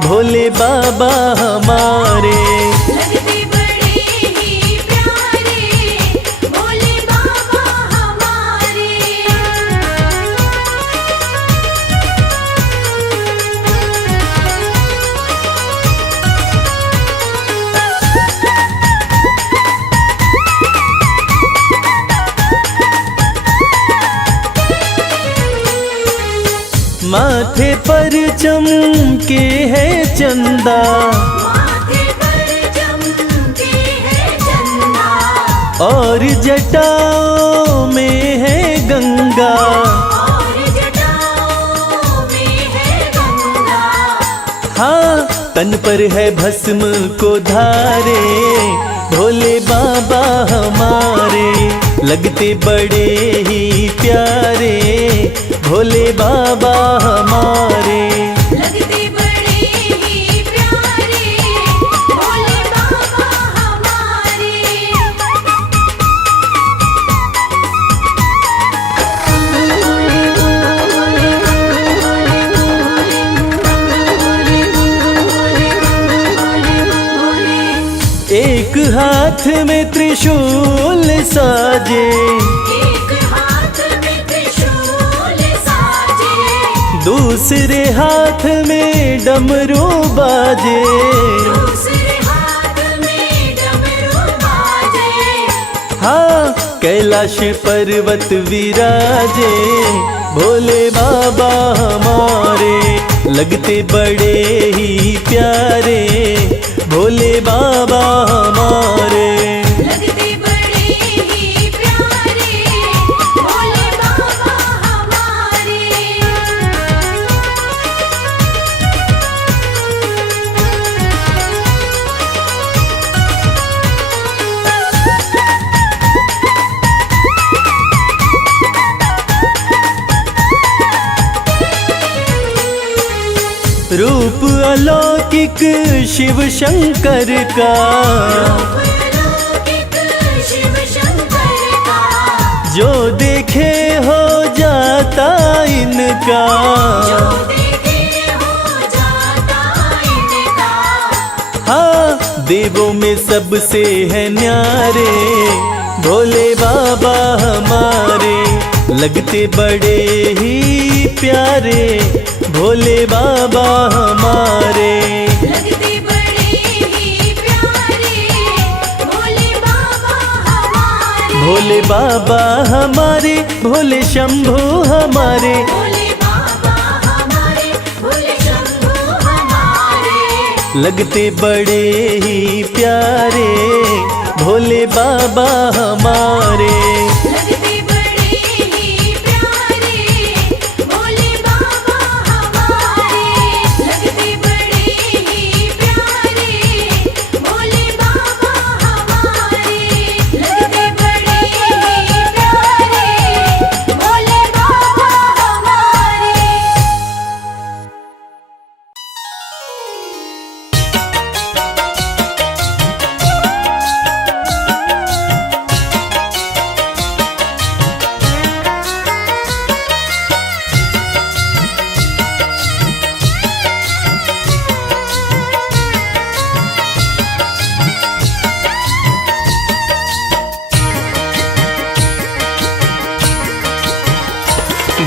भोले बाबा हमारे। लगते बड़े ही प्यारे भोले बाबा हमारे। माथे पर चमके है चंदा, माथे पर चमके है चंदा। और जटाओं में है गंगा। और जटाओं में है गंगा। हाँ, तन पर है भस्म को धारे भोले बाबा हमारे। लगते बड़े ही प्यारे भोले बाबा हमारे। लगते बड़े ही प्यारे भोले बाबा हमारे। एक हाथ में त्रिशूल साजे, एक हाथ में त्रिशूल साजे। दूसरे हाथ में डमरू बाजे। दूसरे हाथ में डमरू बाजे। हाँ, कैलाश पर्वत विराजे भोले बाबा हमारे। लगते बड़े ही प्यारे भोले बाबा हमारे। लगते बड़े ही प्यारे भोले बाबा हमारे। रूप अलौकिक शिव शंकर का, अलौकिक शिव शंकर का। जो देखे हो जाता इनका। जो देखे हो जाता इनका। हाँ, देवों में सबसे है न्यारे भोले बाबा हमारे। लगते बड़े ही प्यारे भोले बाबा हमारे। लगते बड़े ही प्यारे भोले बाबा हमारे। भोले बाबा हमारे, भोले शंभू हमारे। भोले बाबा हमारे, भोले शंभू हमारे। लगते बड़े ही प्यारे भोले बाबा हमारे। लगते बड़े ही प्यारे भोले बाबा हमारे। लगते बड़े ही प्यारे भोले बाबा हमारे। लगते बड़े ही प्यारे भोले बाबा हमारे।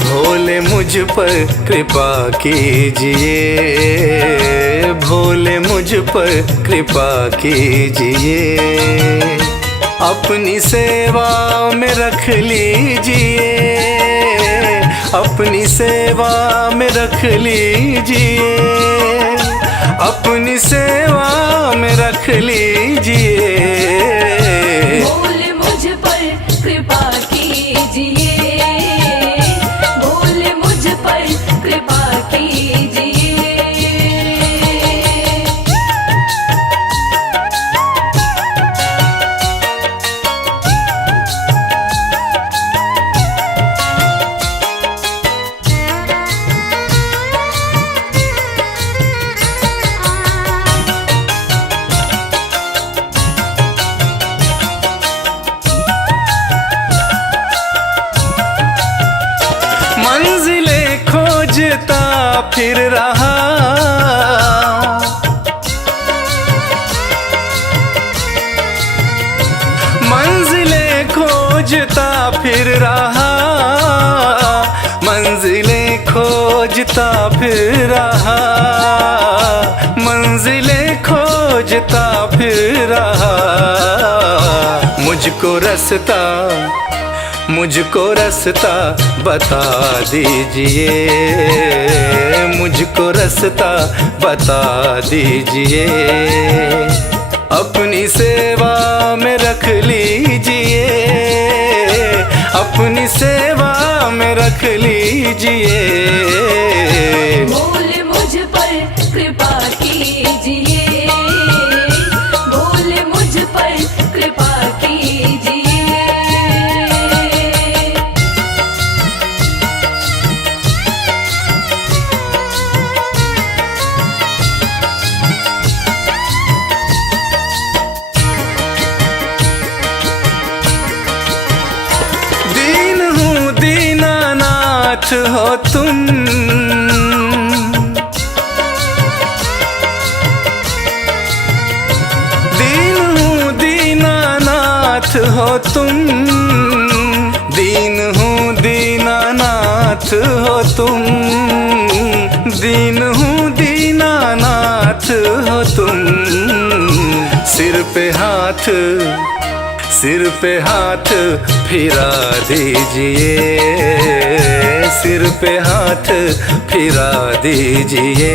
भोले मुझ पर कृपा कीजिए, भोले मुझ पर कृपा कीजिए। अपनी सेवा में रख लीजिए, अपनी सेवा में रख लीजिए, अपनी सेवा में रख लीजिए। भोले मुझ पर कृपा कीजिए, भोले मुझ पर कृपा कीजिए। फिर रहा, मंजिलें खोजता फिर रहा, मंजिलें खोजता फिर रहा, मंजिलें खोजता फिर रहा। मुझको रास्ता बता दीजिए, मुझको रास्ता बता दीजिए, अपनी सेवा में रख लीजिए, अपनी सेवा में रख लीजिए। बोल मुझ पर कृपा कीजिए, बोल मुझ पर कृपा कीजिए। दीन हूँ दीनानाथ हो तुम, दीन हूँ दीनानाथ हो तुम, दीन हूँ दीनानाथ हो तुम, दीन हूँ दीनानाथ हो तुम। सिर पे हाथ फिरा दीजिए, सिर पे हाथ फिरा दीजिए,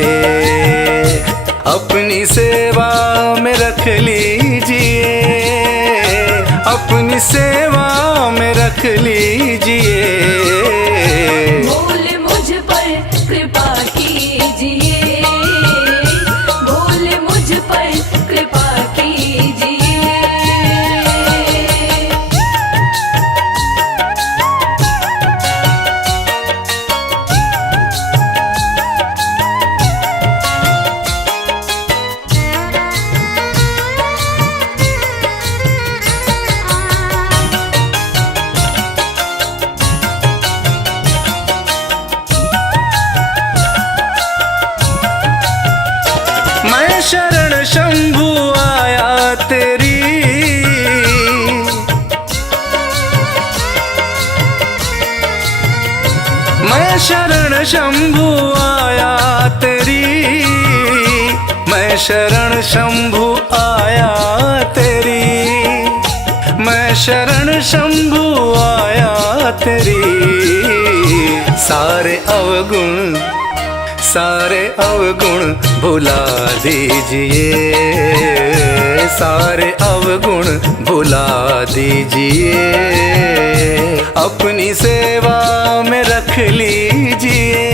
अपनी सेवा में रख लीजिए, अपनी सेवा में रख लीजिए। बोल मुझ पर कृपा कीजिए, बोल मुझ पर कृपा कीजिए। मैं शरण शंभु आया तेरी, मैं शरण शंभु आया तेरी, मैं शरण शंभु आया तेरी, मैं शरण शंभु आया तेरी। सारे अवगुण भुला दीजिए, सारे अवगुण भुला दीजिए, अपनी सेवा में रख लीजिए,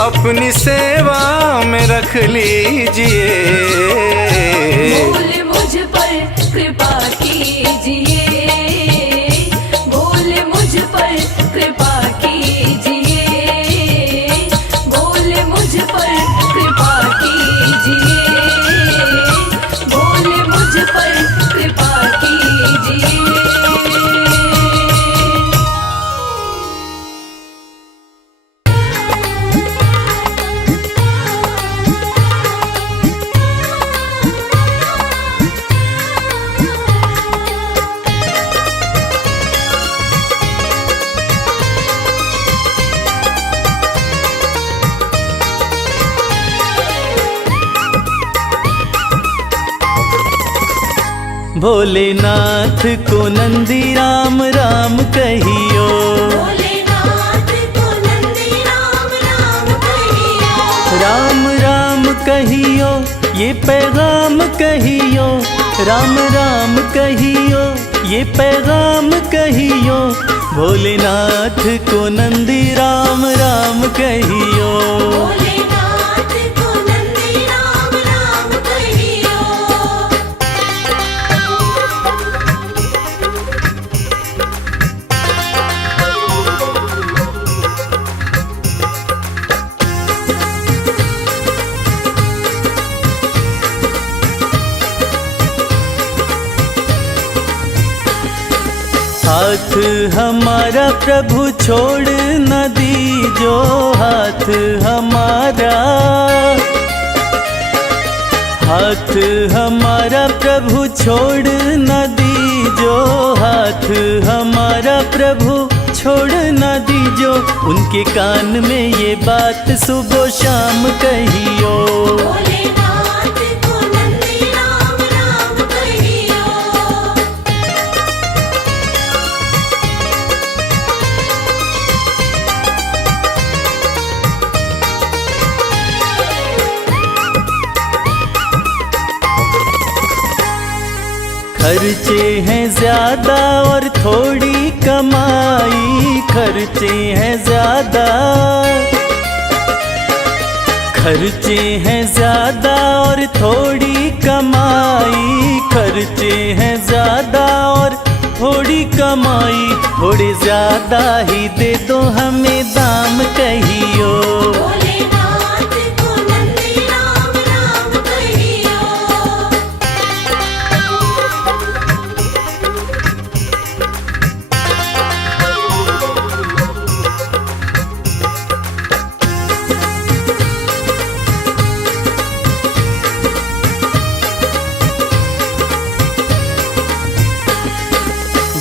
अपनी सेवा में रख लीजिए। बोल मुझ पर कृपा कीजिए, बोल मुझ पर कृपा कीजिए, बोल मुझ पर कृपा कीजिए, बोल मुझ पर कृपा कीजिए। भोलेनाथ को नंदी राम राम कहियो, भोलेनाथ को नंदी राम राम कहियो, राम राम कहियो, ये पैगाम कहियो, राम राम कहियो, ये पैगाम कहियो, भोलेनाथ को नंदी राम राम कहियो। भोलेनाथ को नंदी राम राम कहियो। हाथ हमारा प्रभु छोड़ न दीजो, हाथ हमारा, हाथ हमारा प्रभु छोड़ न दीजो, हाथ हमारा प्रभु छोड़ न दीजो। उनके कान में ये बात सुबह शाम कहियो। भोलेनाथ को नंदी राम राम कहियो। खर्चे हैं ज्यादा और थोड़ी कमाई, खर्चे हैं ज्यादा, खर्चे हैं ज्यादा और थोड़ी कमाई, खर्चे हैं ज्यादा और थोड़ी कमाई। थोड़े ज्यादा ही दे दो हमें दाम कहियो। भोलेनाथ को नंदी राम राम कहियो।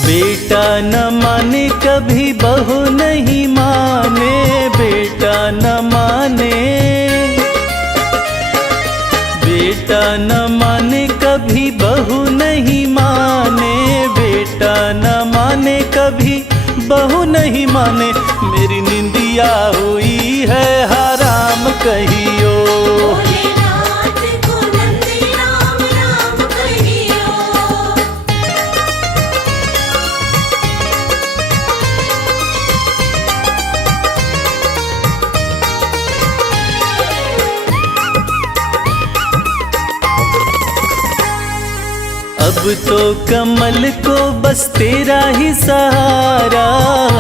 बेटा न माने कभी बहू नहीं माने, बेटा न माने, बेटा न माने कभी बहू नहीं माने, बेटा न माने कभी बहू नहीं माने। मेरी निंदिया हुई है हराम कहियो। भोलेनाथ को नंदी राम राम कहियो। अब तो कमल को बस तेरा ही सहारा,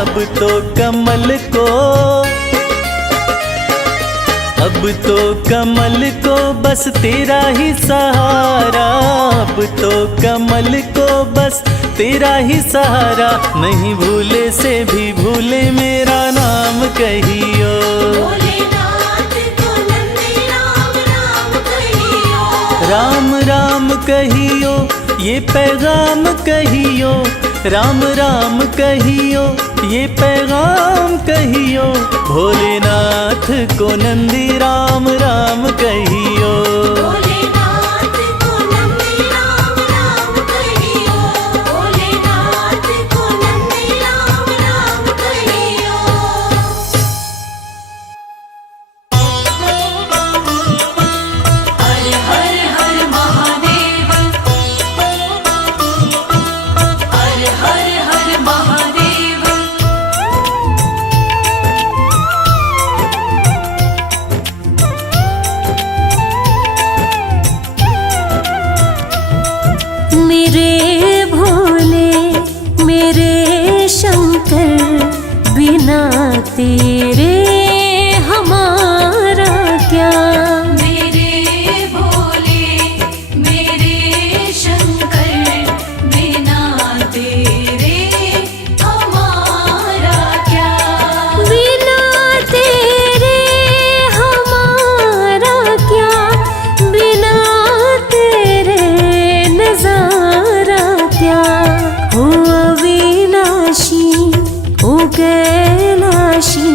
अब तो कमल को, अब तो कमल को बस तेरा ही सहारा, अब तो कमल को बस तेरा ही सहारा। नहीं भूले से भी भूले मेरा नाम कहियो। भोलेनाथ को नंदी राम राम कहियो। राम राम कहियो, ये पैगाम कहियो, राम राम कहियो, ये पैगाम कहियो। भोलेनाथ को नंदी राम राम कहियो। भोलेनाथ को नंदी राम राम कहियो। भोलेनाथ को नंदी राम राम कहियो। हर हर हर महादेव। हर हर हर महादेव। मेरे भोले मेरे शंकर, बिना तेरे हमारा क्या। मेरे भोले मेरे शंकर, बिना तेरे हमारा क्या। बिना तेरे हमारा क्या, बिना तेरे नजारा क्या। हो अविनाशी, हो कैलाशी,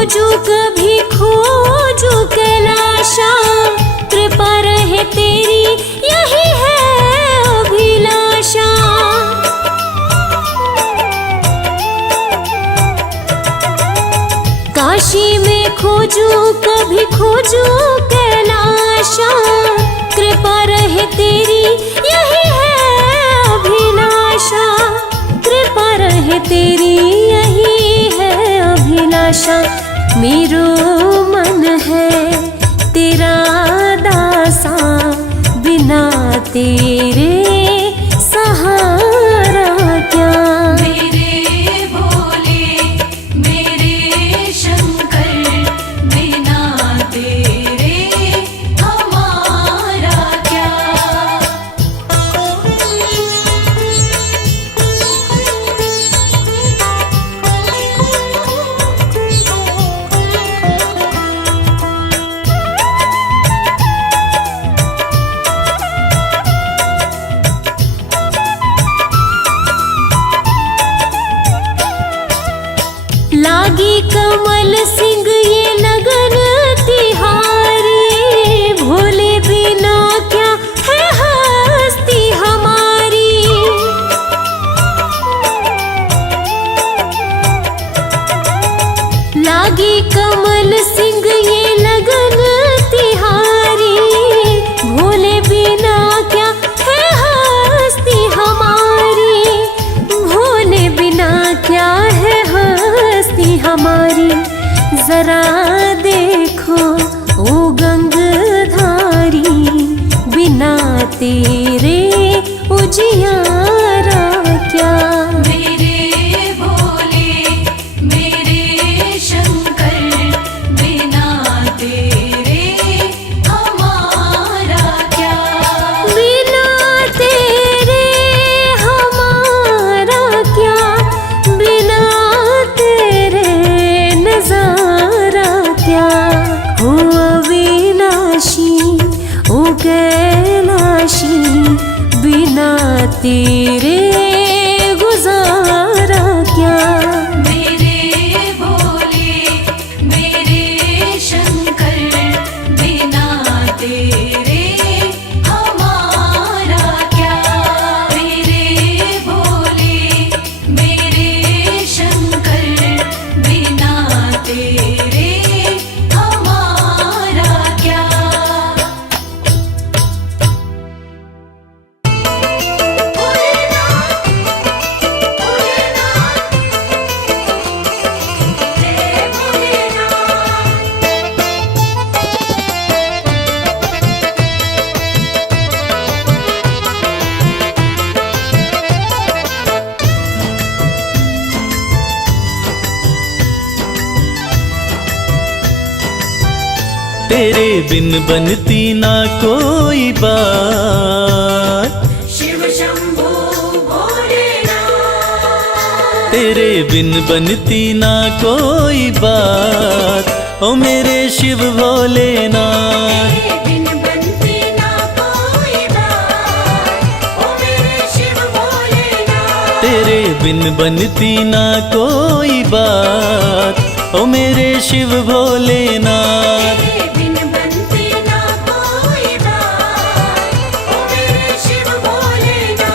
खोजू कभी खोजू कैलाशा, कृपा रहे तेरी यही है अभिलाषा। काशी में खोजू कभी खोजू कैलाशा, कृपा रहे तेरी यही है अभिलाषा। कृपा रहे तेरी यही है अभिलाषा। मेरो मन है तेरा दासा, बिना तेरे सहारा क्या। मेरे भोले मेरे शंकर, बिना तेरे हमारा क्या। लागी कमल सिंह ये लगन तिहारी, भोले बिना क्या है हस्ती हमारी। लागी कमल सिंह ये लगन तिहारी, भोले बिना क्या है हस्ती हमारी। भोले बिना क्या है हस्ती हमारी। जरा देखो ओ गंगधारी, बिना तेरे उजियारा क्या। मेरे भोले मेरे शंकर, बिना तेरे हमारा क्या। बिना तेरे हमारा क्या, बिना तेरे नजारा क्या। ओ अविनाशी ओ कैलाशी, बिना तेरे गुजारा क्या। मेरे भोले मेरे शंकर, बिना तेरे हमारा क्या। मेरे भोले मेरे शंकर, बिना तेरे हमारा क्या। भोलेनाथ भोलेनाथ जय भोलेनाथ। तेरे बिन बनती ना कोई बात, शिव शंभो भोलेनाथ। तेरे बिन बनती ना कोई बात। ओ मेरे शिव भोलेनाथ, तेरे बिन बनती ना कोई बात, ओ मेरे शिव भोलेनाथ। तेरे बिन बनती ना कोई बात। ओ मेरे शिव भोलेनाथ, तेरे बिन बनती ना कोई बात, ओ मेरे शिव भोलेनाथ।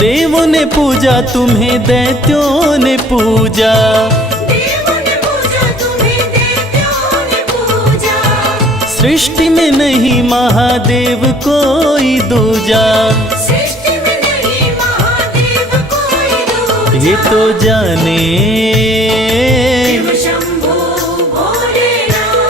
देवों ने पूजा तुम्हें, दैत्यों ने पूजा। देवों ने पूजा तुम्हें, दैत्यों ने पूजा। सृष्टि में नहीं महादेव कोई दूजा। सृष्टि में नहीं महादेव कोई दूजा। ये तो जाने शिव शंभो भोलेनाथ।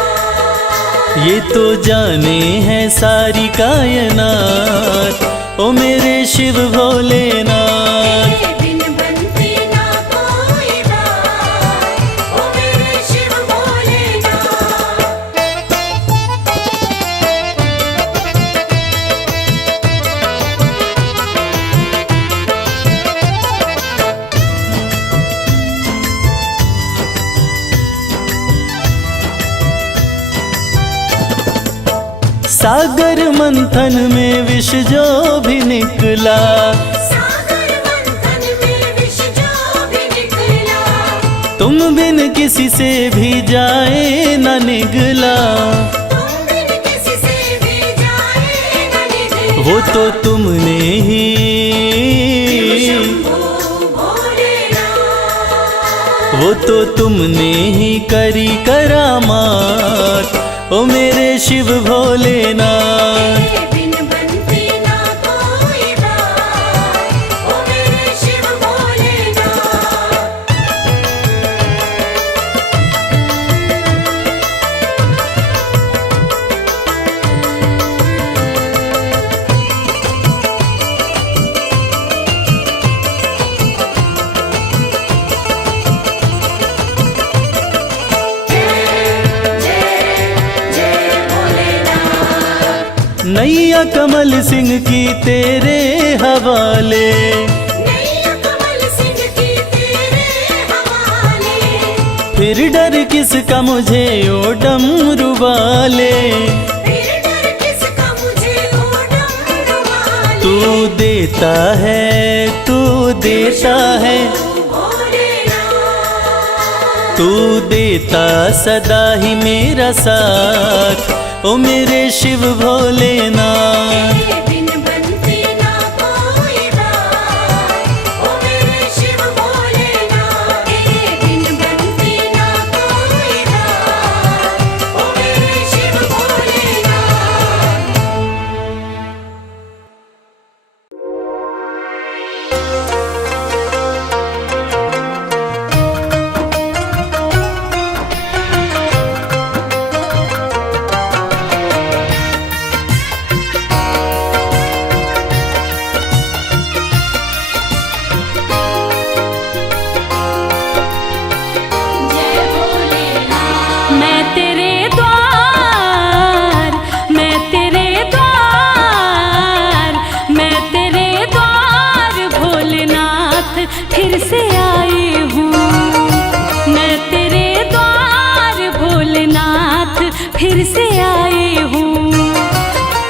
ये तो जाने है सारी कायनात। ओ मेरे शिव भोलेनाथ, तेरे बिन बनती ना कोई बात, ओ मेरे शिव भोलेनाथ। सागर मंथन में विष जो भी निकला, सागर मंथन में विष जो भी निकला, तुम बिन किसी से भी जाए न निगला। तुम बिन किसी से भी जाए न निकला। वो तो तुमने ही, शंभो भोलेनाथ, वो तो तुमने ही करी करामात, ओ मेरे शिव भोलेनाथ। तेरे बिन बनती ना कोई बात, ओ मेरे शिव भोलेनाथ। नैया कमल सिंह की तेरे हवाले, नैया कमल सिंह की तेरे हवाले, फिर डर किसका मुझे ओ डमरू वाले। फिर डर किसका मुझे ओ डमरू वाले। तू देता है, तू देता है, भोलेनाथ, तू देता सदा ही मेरा साथ, ओ मेरे शिव भोलेनाथ। तेरे बिन बनती ना कोई बात, ओ मेरे शिव भोलेनाथ। तेरे बिन बनती ना कोई बात, ओ मेरे शिव भोलेनाथ। जय भोलेनाथ। मैं तेरे द्वार, मैं तेरे द्वार, मैं तेरे द्वार भोलेनाथ फिर से आई हूँ। मैं तेरे द्वार भोलेनाथ फिर से आई हूँ।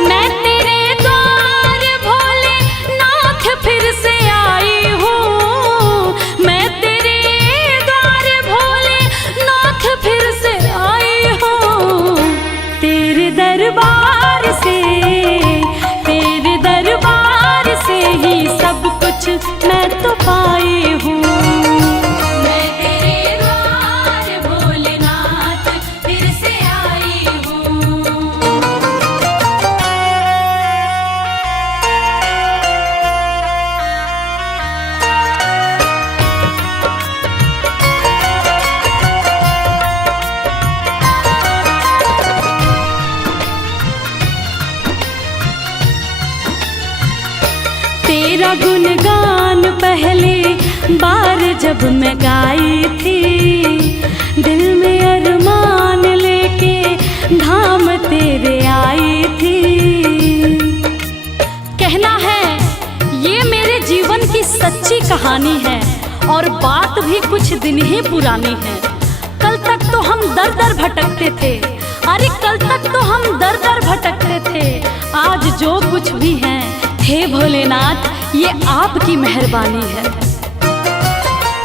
मैं तेरे द्वार भोलेनाथ फिर से आई हूँ। मैं तेरे द्वार भोलेनाथ फिर से आई हूँ। तेरे दरबार से, तेरे दरबार से ही सब कुछ मैं तो पाई हूँ। मैं तेरे द्वार भोलेनाथ फिर से आई हूँ। तेरा गुणगान पहले बार जब मैं गाई थी, दिल में अरमान लेके धाम तेरे आई थी। कहना है ये मेरे जीवन की सच्ची कहानी है और बात भी कुछ दिन ही पुरानी है। कल तक तो हम दर दर भटकते थे, अरे कल तक तो हम दर दर भटकते थे। आज जो कुछ भी है, हे भोलेनाथ ये आपकी मेहरबानी है।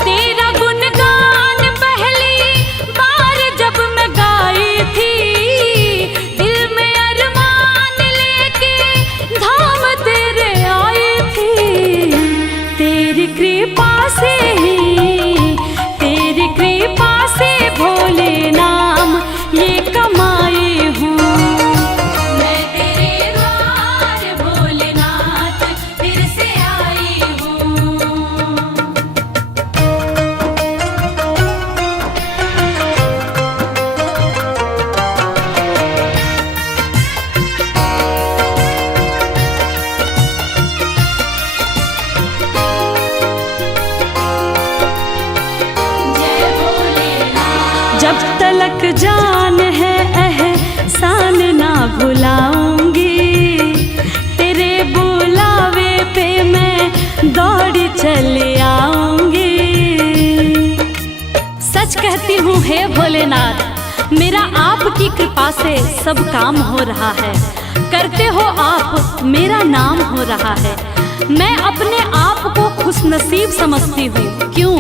तेरा गुणगान पहली बार जब मैं गाई थी, दिल में अरमान लेके धाम तेरे आई थी। तेरी कृपा से ही, तेरी कृपा से भोले नाम ये कमाई हूँ। मैं तेरे द्वार भोलेनाथ फिर से आई हूँ। जय भोलेनाथ। जब तलक जान है एहसान ना भुलाऊंगी, तेरे बुलावे पे मैं दौड़ी चली आऊंगी। सच कहती हूँ हे भोलेनाथ, मेरा आपकी कृपा से सब काम हो रहा है। करते हो आप मेरा नाम हो रहा है। मैं अपने आप को खुशनसीब समझती हूँ। क्यों?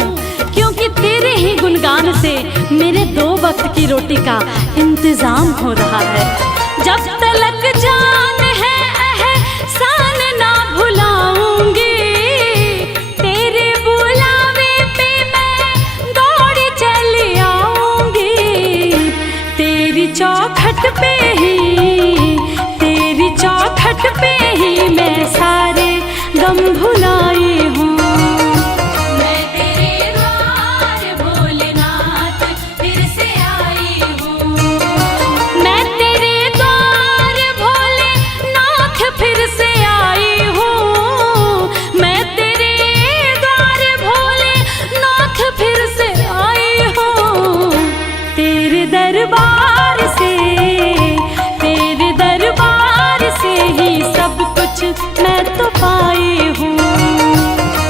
क्योंकि तेरे ही गुणगान से मेरे 2 वक्त की रोटी का इंतजाम हो रहा है। जब तलक जान है एहसान ना भुलाऊंगी, तेरे बुलावे पे मैं दौड़ चली आऊंगी। तेरी चौखट पे ही मैं सारे गम भुलाई हूँ। मैं तेरे द्वार भोलेनाथ फिर से आई हूँ। मैं तेरे द्वार भोलेनाथ फिर से आई हूँ। मैं तेरे द्वार भोलेनाथ फिर से आई हूँ। तेरे दरबार से ही सब कुछ मैं तो पाई हूँ।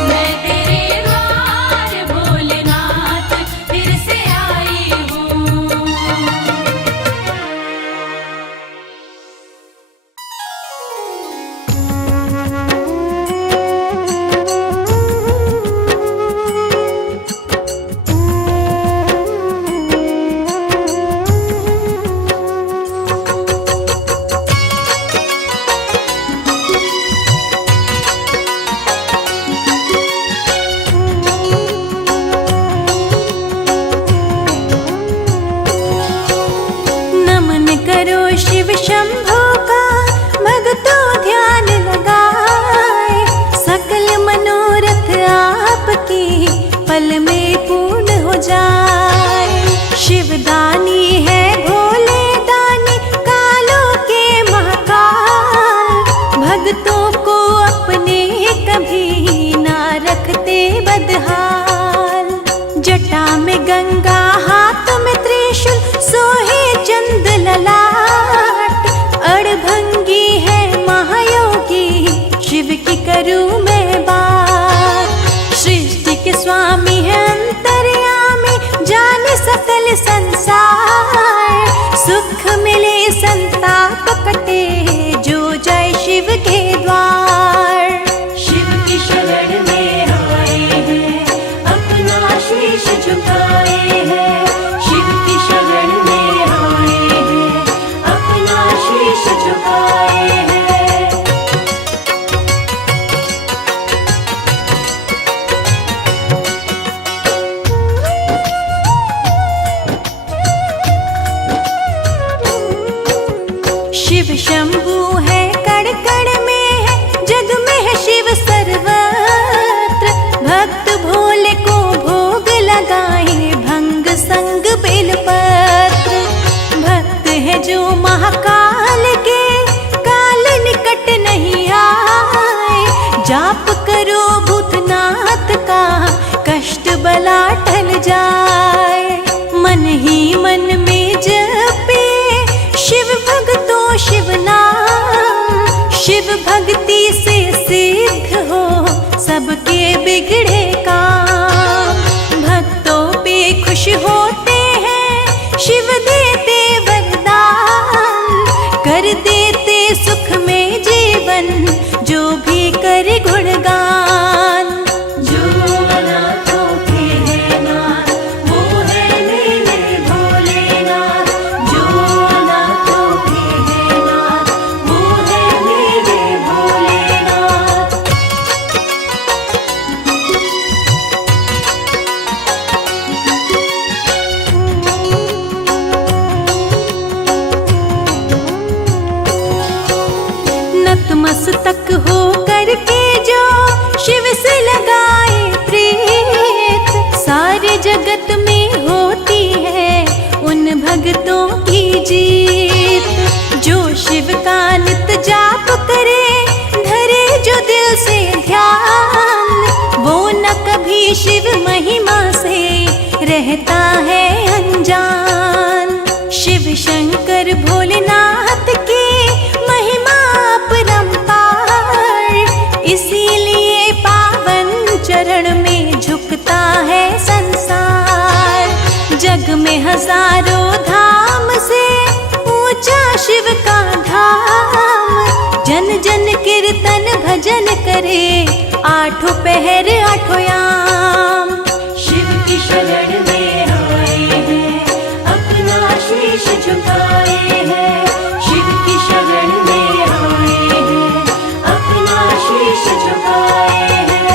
मैं तेरे द्वार भोलेनाथ फिर से आई हूँ। शिव शंभो का भक्तों ध्यान लगाए, सकल मनोरथ आपकी पल में पूर्ण हो जाए। शिवदानी है भोले दानी कालों के महाकाल, भक्तों को अपने कभी ना रखते बदहाल। जटा में गंगा हाथ में त्रिशूल सोहे चंद ललाट, अड़भंगी है महायोगी शिव की करूँ मैं बात। सृष्टि के स्वामी है अंतर्यामी जाने सकल संसार, सुख मिले संताप कटे जो जाए शिव के द्वार। शिव की शरण में आए हैं अपना शीश झुकाए हैं। शिव की शरण में आए हैं अपना शीश झुकाए हैं। शिव शंभु है कण कण में है, जग में है शिव सर्वत्र। भक्त भोले को भोग लगाए भंग संग बेलपत्र। भक्त है जो महाकाल के काल निकट नहीं आए, जाप करो भूतनाथ का कष्ट बला टल जाए। मन ही मन में जपे शिव भक्तों शिव नाम, शिव भक्ति से सिद्ध हो सबके बिगड़े काम। भक्तों पे खुश होते हैं शिव देते वरदान, कर देते सुख में जीवन जो भी करे गुणगान। जो अनाथों के है नाथ वो है मेरे भोलेनाथ। जो अनाथों के है नाथ वो है मेरे भोलेनाथ। नतमस्तक हो करके जो शिव से लगाए प्रीत, सारे जगत में होती है उन भक्तों की जीत। जो शिव का नित जाप करे धरे जो दिल से ध्यान, वो न कभी शिव महिमा से रहता है अनजान। शिव शंकर भोलेनाथ की महिमा अपरंपार, इसीलिए पावन चरण में झुकता है संसार। जग में हजारों धाम से ऊंचा शिव का धाम, भजन करे, आठों पहर आठों याम। शिव की शरण में आए हैं, अपना शीश झुकाए हैं। शिव की शरण में आए हैं, अपना शीश झुकाए हैं।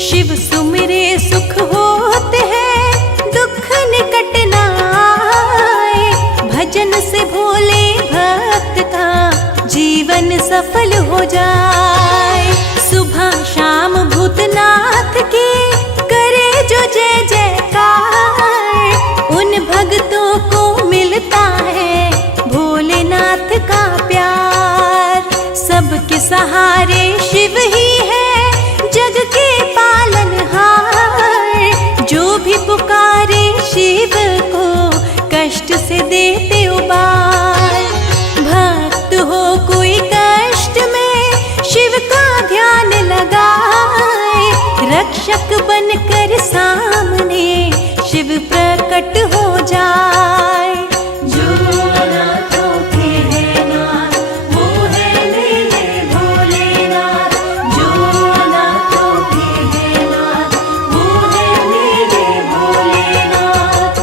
शिव सुमिरे सुख होते हैं, दुख निकट न आए। भजन से भोले भक्त का जीवन सफल हो जाए। सुबह शाम भूतनाथ की करे जो जय जयकार, उन भक्तों को मिलता है भोलेनाथ का प्यार। सबके सहारे शिव ही है, जग के पालनहार। जो भी पुकारे शिव को, कष्ट से देते उबार। भक्त हो कोई कष्ट में, शिव का ध्यान लगाए। रक्षक बनकर सामने शिव प्रकट हो जाए। जो अनाथों के हैं नाथ, वो है मेरे भोलेनाथ। जो अनाथों के हैं नाथ, वो है मेरे भोलेनाथ।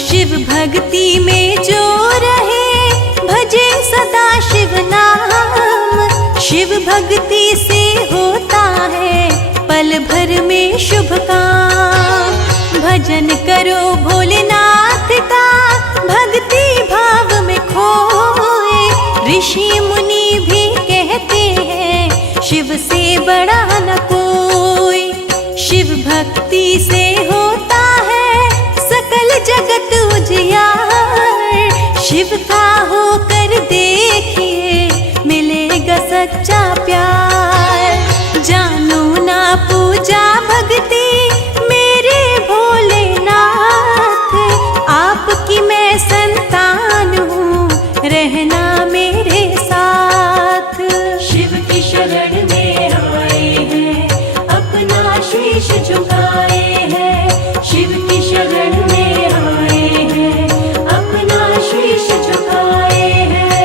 शिव भक्ति में जो रहे, भजे सदा शिव नाम। शिव भक्ति से होता है पल भर में शुभ काम। भजन करो भोलेनाथ का, भक्ति भाव में खोए। ऋषि मुनि भी कहते हैं, शिव से बड़ा न कोई। शिव भक्ति से होता है सकल जगत उजियार। शिव का होकर देखिए, मिलेगा सच्चा प्यार। जानो ना पूजा भक्ति मेरे भोलेनाथ, आपकी मैं संतान हूँ, रहना मेरे साथ। शिव की शरण में आए हैं, अपना शीश झुकाए हैं। शिव की शरण में आए हैं, अपना शीश झुकाए हैं।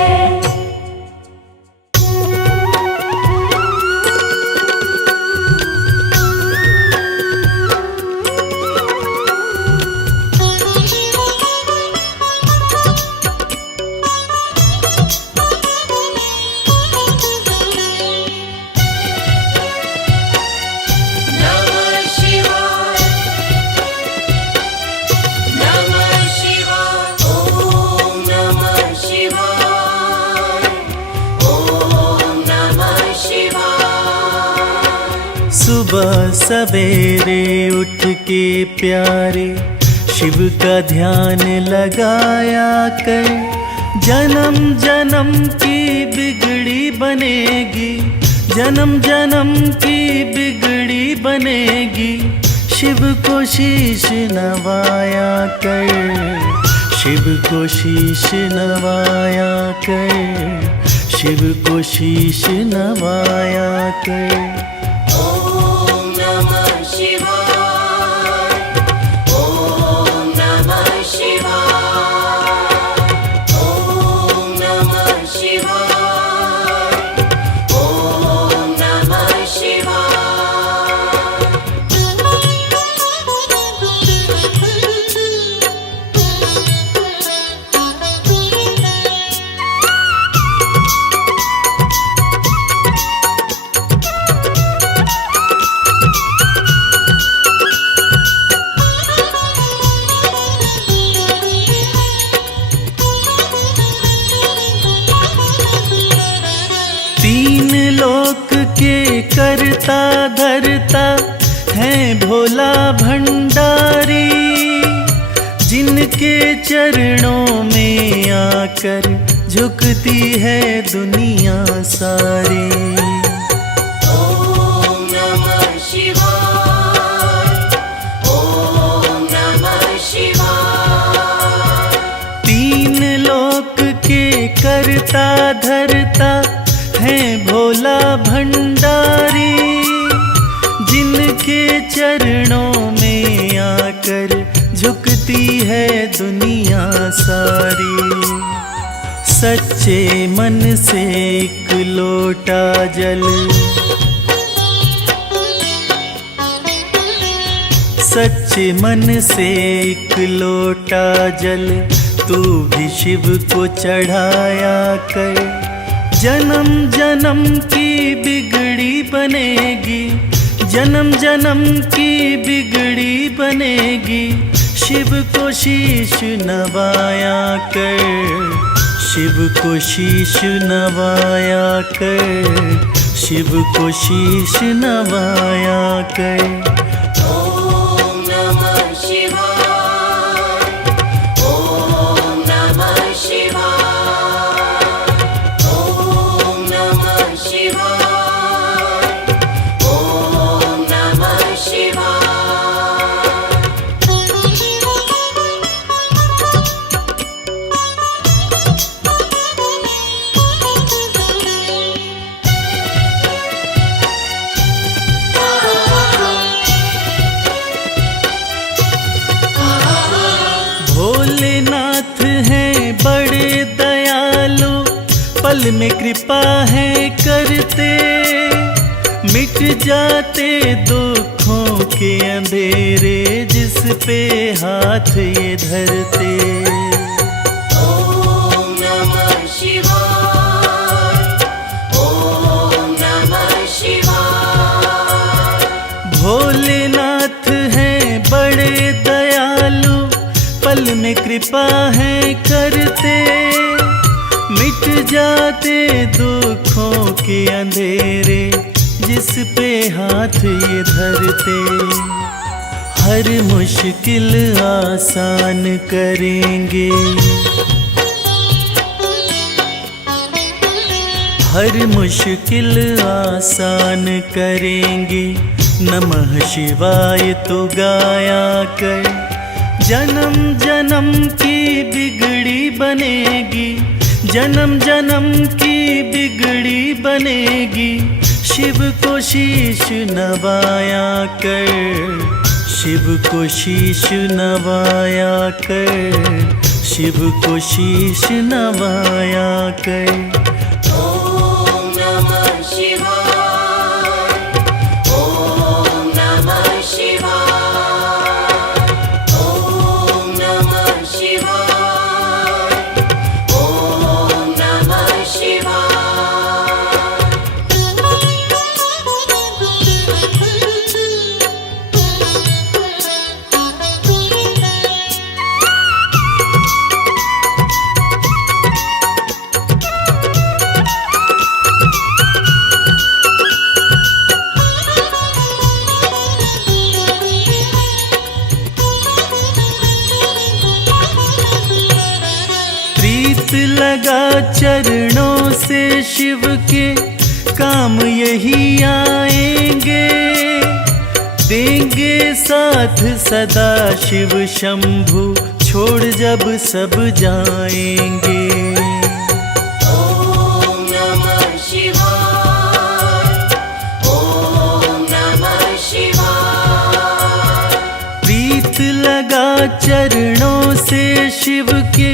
नमः शिवाय, नमः शिवाय, ओम नमः शिवाय, ओम नमः शिवाय। सुबह सवेरे उठ के प्यारे शिव का ध्यान लगाया कर। जन्म जन्म की बिगड़ी बनेगी, जन्म जन्म की बिगड़ी बनेगी। शिव को शीश नवाया कर, शिव को शीश नवाया कर, शिव को शीश नवाया कर। ओम नमः शिवाय, ओम नमः शिवाय, ओम नमः शिवाय, ओम नमः शिवाय। तीन लोक के करता धरता है भोला भंडारी। जिनके चरणों में आकर झुकती है दुनिया सारी। ओम नमः शिवाय, ओम करता धरता है भोला भंडारी, जिनके चरणों में आकर झुकती है दुनिया सारी। सच्चे मन से एक लोटा जल, सच्चे मन से एक लोटा जल तू भी शिव को चढ़ाया कर। जन्म जन्म की बिगड़ी बनेगी, जन्म जन्म की बिगड़ी बनेगी, शिव को शीश नवाया कर, शिव को शीश नवाया कर, शिव को शीश नवाया कर। ॐ नमः शिवाय, ॐ नमः शिवाय, ॐ नमः शिवाय, ॐ नमः शिवाय। भोलेनाथ हैं बड़े दयालु, पल में कृपा है करते, मिट जाते दुखों के अंधेरे जिस पे हाथ ये धरते। ॐ नमः शिवाय, ॐ नमः शिवाय। भोलेनाथ हैं बड़े दयालु, पल में कृपा है करते, मिट जाते दुखों के अंधेरे जिस पे हाथ ये धरते। हर मुश्किल आसान करेंगे, हर मुश्किल आसान करेंगे, नमः शिवाय तो गाया कर। जन्म जन्म की बिगड़ी बनेगी, जन्म जन्म की बिगड़ी बनेगी, शिव को शीश नवाया कर, शिव को शीश नवाया कर, शिव को शीश नवाया कर। ॐ नमः शिवाय, ॐ नमः शिवाय, ॐ नमः शिवाय, ॐ नमः शिवाय। प्रीत लगा चरणों से शिव के, काम यही आएंगे, देंगे साथ सदा शिव शंभु, छोड़ जब सब जाएंगे। ॐ नमः शिवाय, ॐ नमः शिवाय। प्रीत लगा चरणों से शिव के,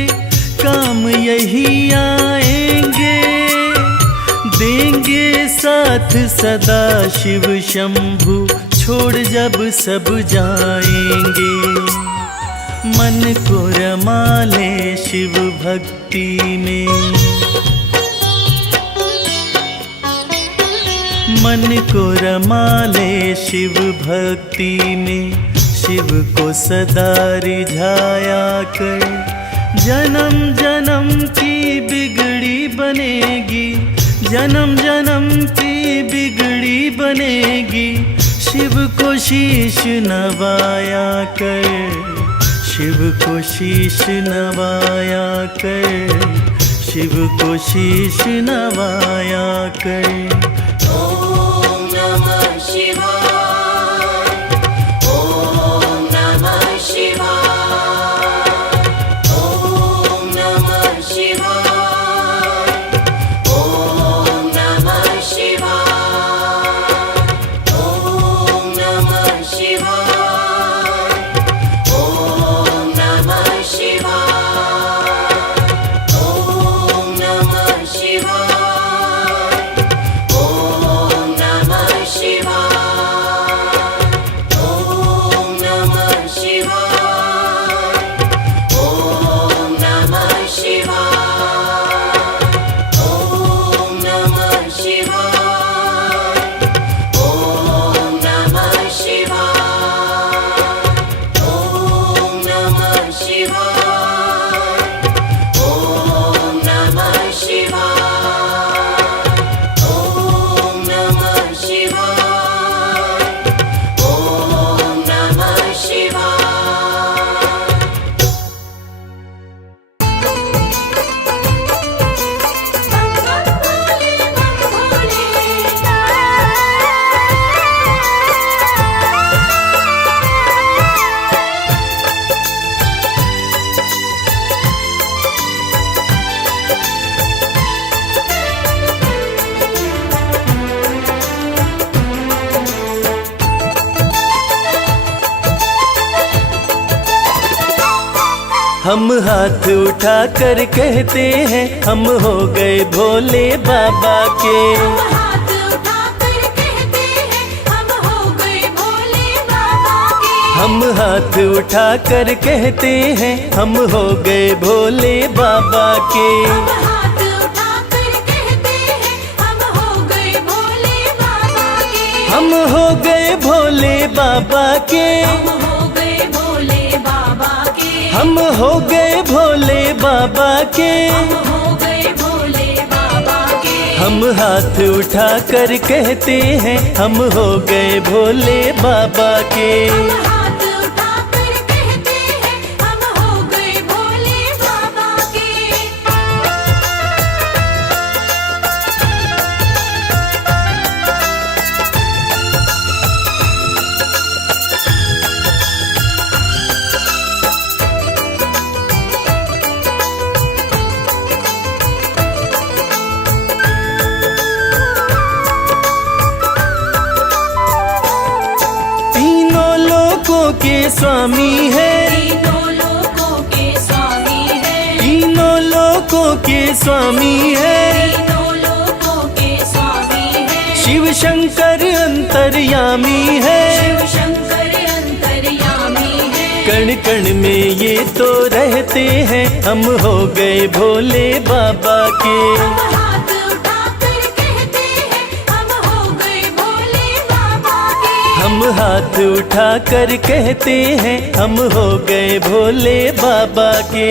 काम यही आएंगे, देंगे साथ सदा शिव शंभु, छोड़ जब सब जाएंगे। मन को रमा ले शिव भक्ति में, मन को रमा ले शिव भक्ति में, शिव को सदा रिझाया कर। जन्म जन्म की बिगड़ी बनेगी, जन्म जन्म की बिगड़ी बनेगी, शिव को शीश नवाया कर, शिव को शीश नवाया कर, शिव को शीश नवाया कर। ॐ नमः शिवाय, ॐ नमः शिवाय, ॐ नमः शिवाय, हम हाथ उठा कर कहते हैं हम हो गए भोले बाबा के। हाथ उठाकर कहते हैं हम हो गए भोले बाबा के। हम हाथ उठा कर कहते हैं हम हो गए भोले बाबा के। हाथ उठाकर कहते हैं हम हो गए भोले बाबा के। हम हो गए भोले बाबा के। हम हो गए भोले बाबा के। हम हो गए भोले बाबा के। हम हो गए भोले बाबा के। हम हाथ उठा कर कहते हैं हम हो गए भोले बाबा के। हाथ उठाकर कहते हैं हम हो गए भोले बाबा के। तीनों लोकों के स्वामी है। तीनों लोकों के स्वामी है। तीनों लोकों के स्वामी है। तीनों लोकों के स्वामी है। शिव शंकर अंतर्यामी है। शिव शंकर अंतर्यामी है। कण कण में ये तो रहते हैं हम हो गए भोले बाबा के। हाथ उठाकर कहते हैं हम हो गए भोले बाबा के। हम हाथ उठा कर कहते हैं हम हो गए भोले बाबा के।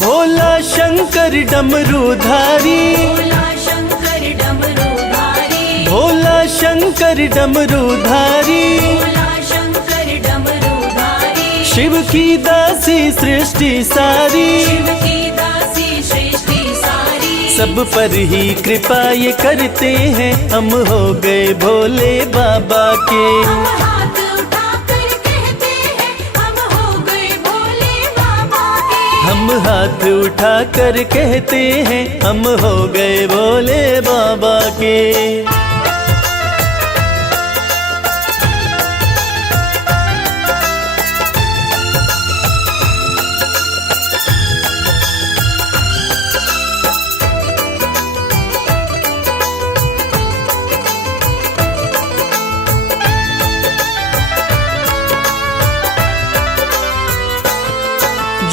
भोला शंकर डमरूधारी। भोला शंकर डमरूधारी। भोला शंकर डमरूधारी। भोला शंकर डमरूधारी। शिव की दासी सृष्टि सारी। शिव की दासी सृष्टि सारी। सब पर ही कृपा ये करते हैं हम हो गए भोले बाबा के। हाथ उठाकर कहते हैं हम हो गए भोले बाबा के। हम हाथ उठा कर कहते हैं हम हो गए भोले बाबा के।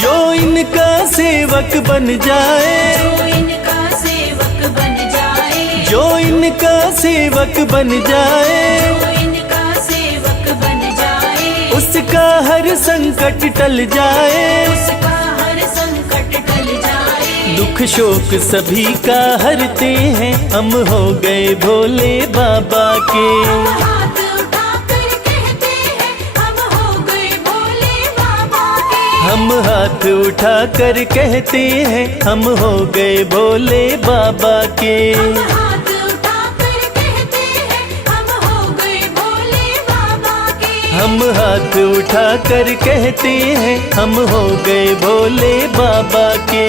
जो इनका सेवक बन जाए। जो इनका सेवक बन जाए। जो इनका सेवक बन जाए। जो इनका सेवक बन जाए। उसका हर संकट टल जाए। उसका हर संकट टल जाए। दुख शोक सभी का हरते हैं हम हो गए भोले बाबा के। हाथ उठाकर कहते हैं हम हो गए भोले बाबा के। हम हाथ उठा कर कहते हैं हम हो गए भोले बाबा के। हाथ उठाकर कहते हैं हम हो गए भोले बाबा के। हम हाथ उठा कर कहते हैं हम हो गए भोले बाबा के।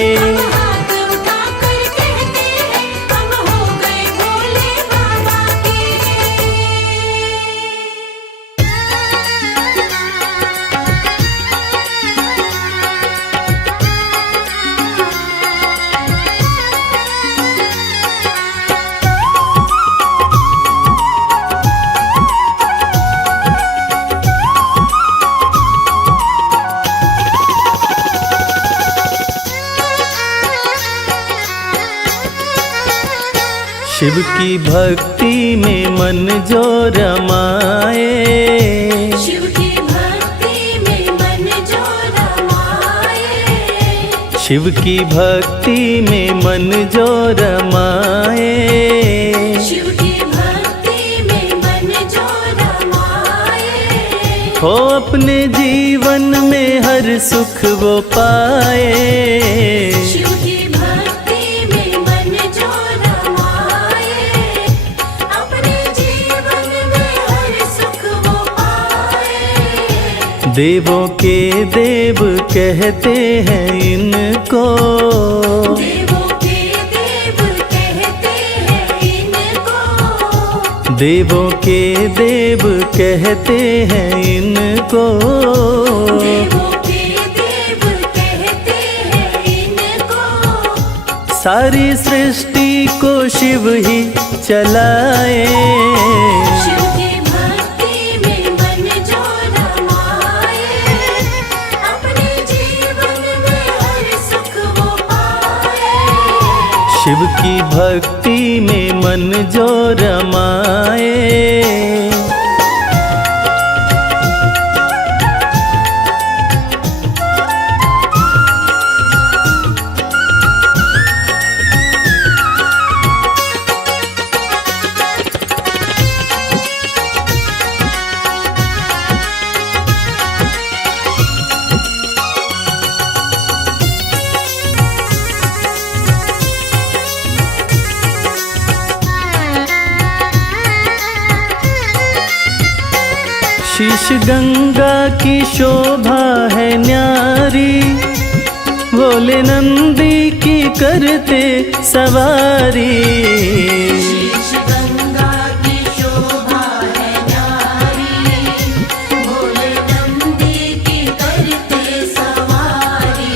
हाथ उठाकर कहते हैं हम हो गए भोले बाबा के। शिव की भक्ति में मन जो रमाए। शिव की भक्ति में मन जो रमाए। शिव की भक्ति में मन जो रमाए। शिव की भक्ति में मन जो रमाए। हो अपने जीवन में हर सुख वो पाए। शिव की भक्ति में मन जो रमाए। अपने जीवन में हर सुख वो पाए। देवों के देव कहते हैं इनको, देवों के देव कहते हैं इनको, देवों के देव कहते हैं इनको, देवों के देव कहते हैं इनको। सारी सृष्टि को शिव ही चलाए, शिव की भक्ति में मन जो रमाए, अपने जीवन में हर सुख वो पाए। शिव की भक्ति में मन जो रमाए। शीश गंगा की शोभा है न्यारी, भोले नंदी की करते सवारी। शीश गंगा की शोभा है न्यारी, भोले नंदी की करते सवारी।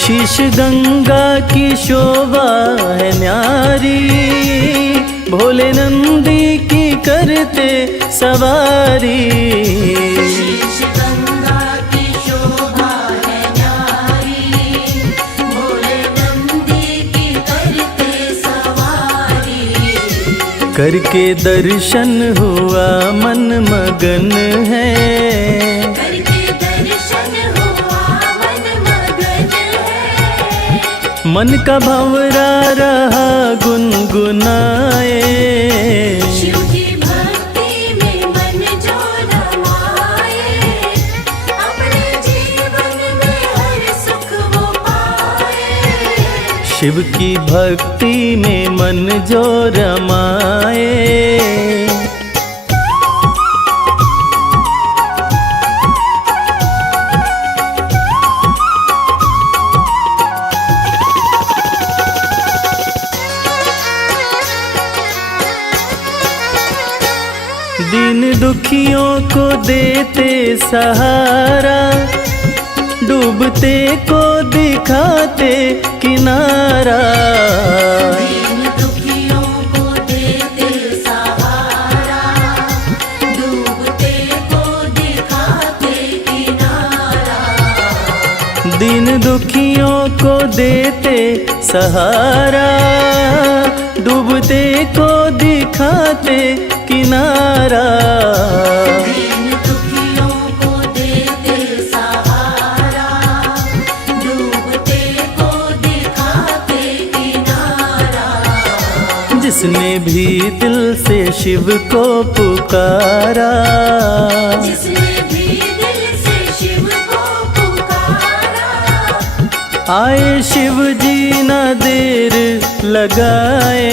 शीश गंगा की शोभा है न्यारी, भोले नंदी की करते सवारी। शीश गंगा की शोभा है न्यारी, भोले नंदी की करते सवारी। करके दर्शन हुआ मन मगन है, करके दर्शन हुआ मन मगन है। मन का भंवरा रहा गुनगुनाए। शिव की भक्ति में मन जो रमाए, अपने जीवन में हर सुख वो पाए। शिव की भक्ति में मन जो रमाए। दीन दुखियों को देते सहारा, डूबते को दिखाते किनारा। दीन दुखियों को देते सहारा, डूबते को दिखाते किनारा। दीन दुखियों को देते सहारा, डूबते को दिखाते किनारा। दीन दुखियों को देते सहारा, डूबते को दिखाते किनारा। जिसने भी दिल से शिव को पुकारा, जिसने भी दिल से शिव को पुकारा, आए शिव जी ना देर लगाए।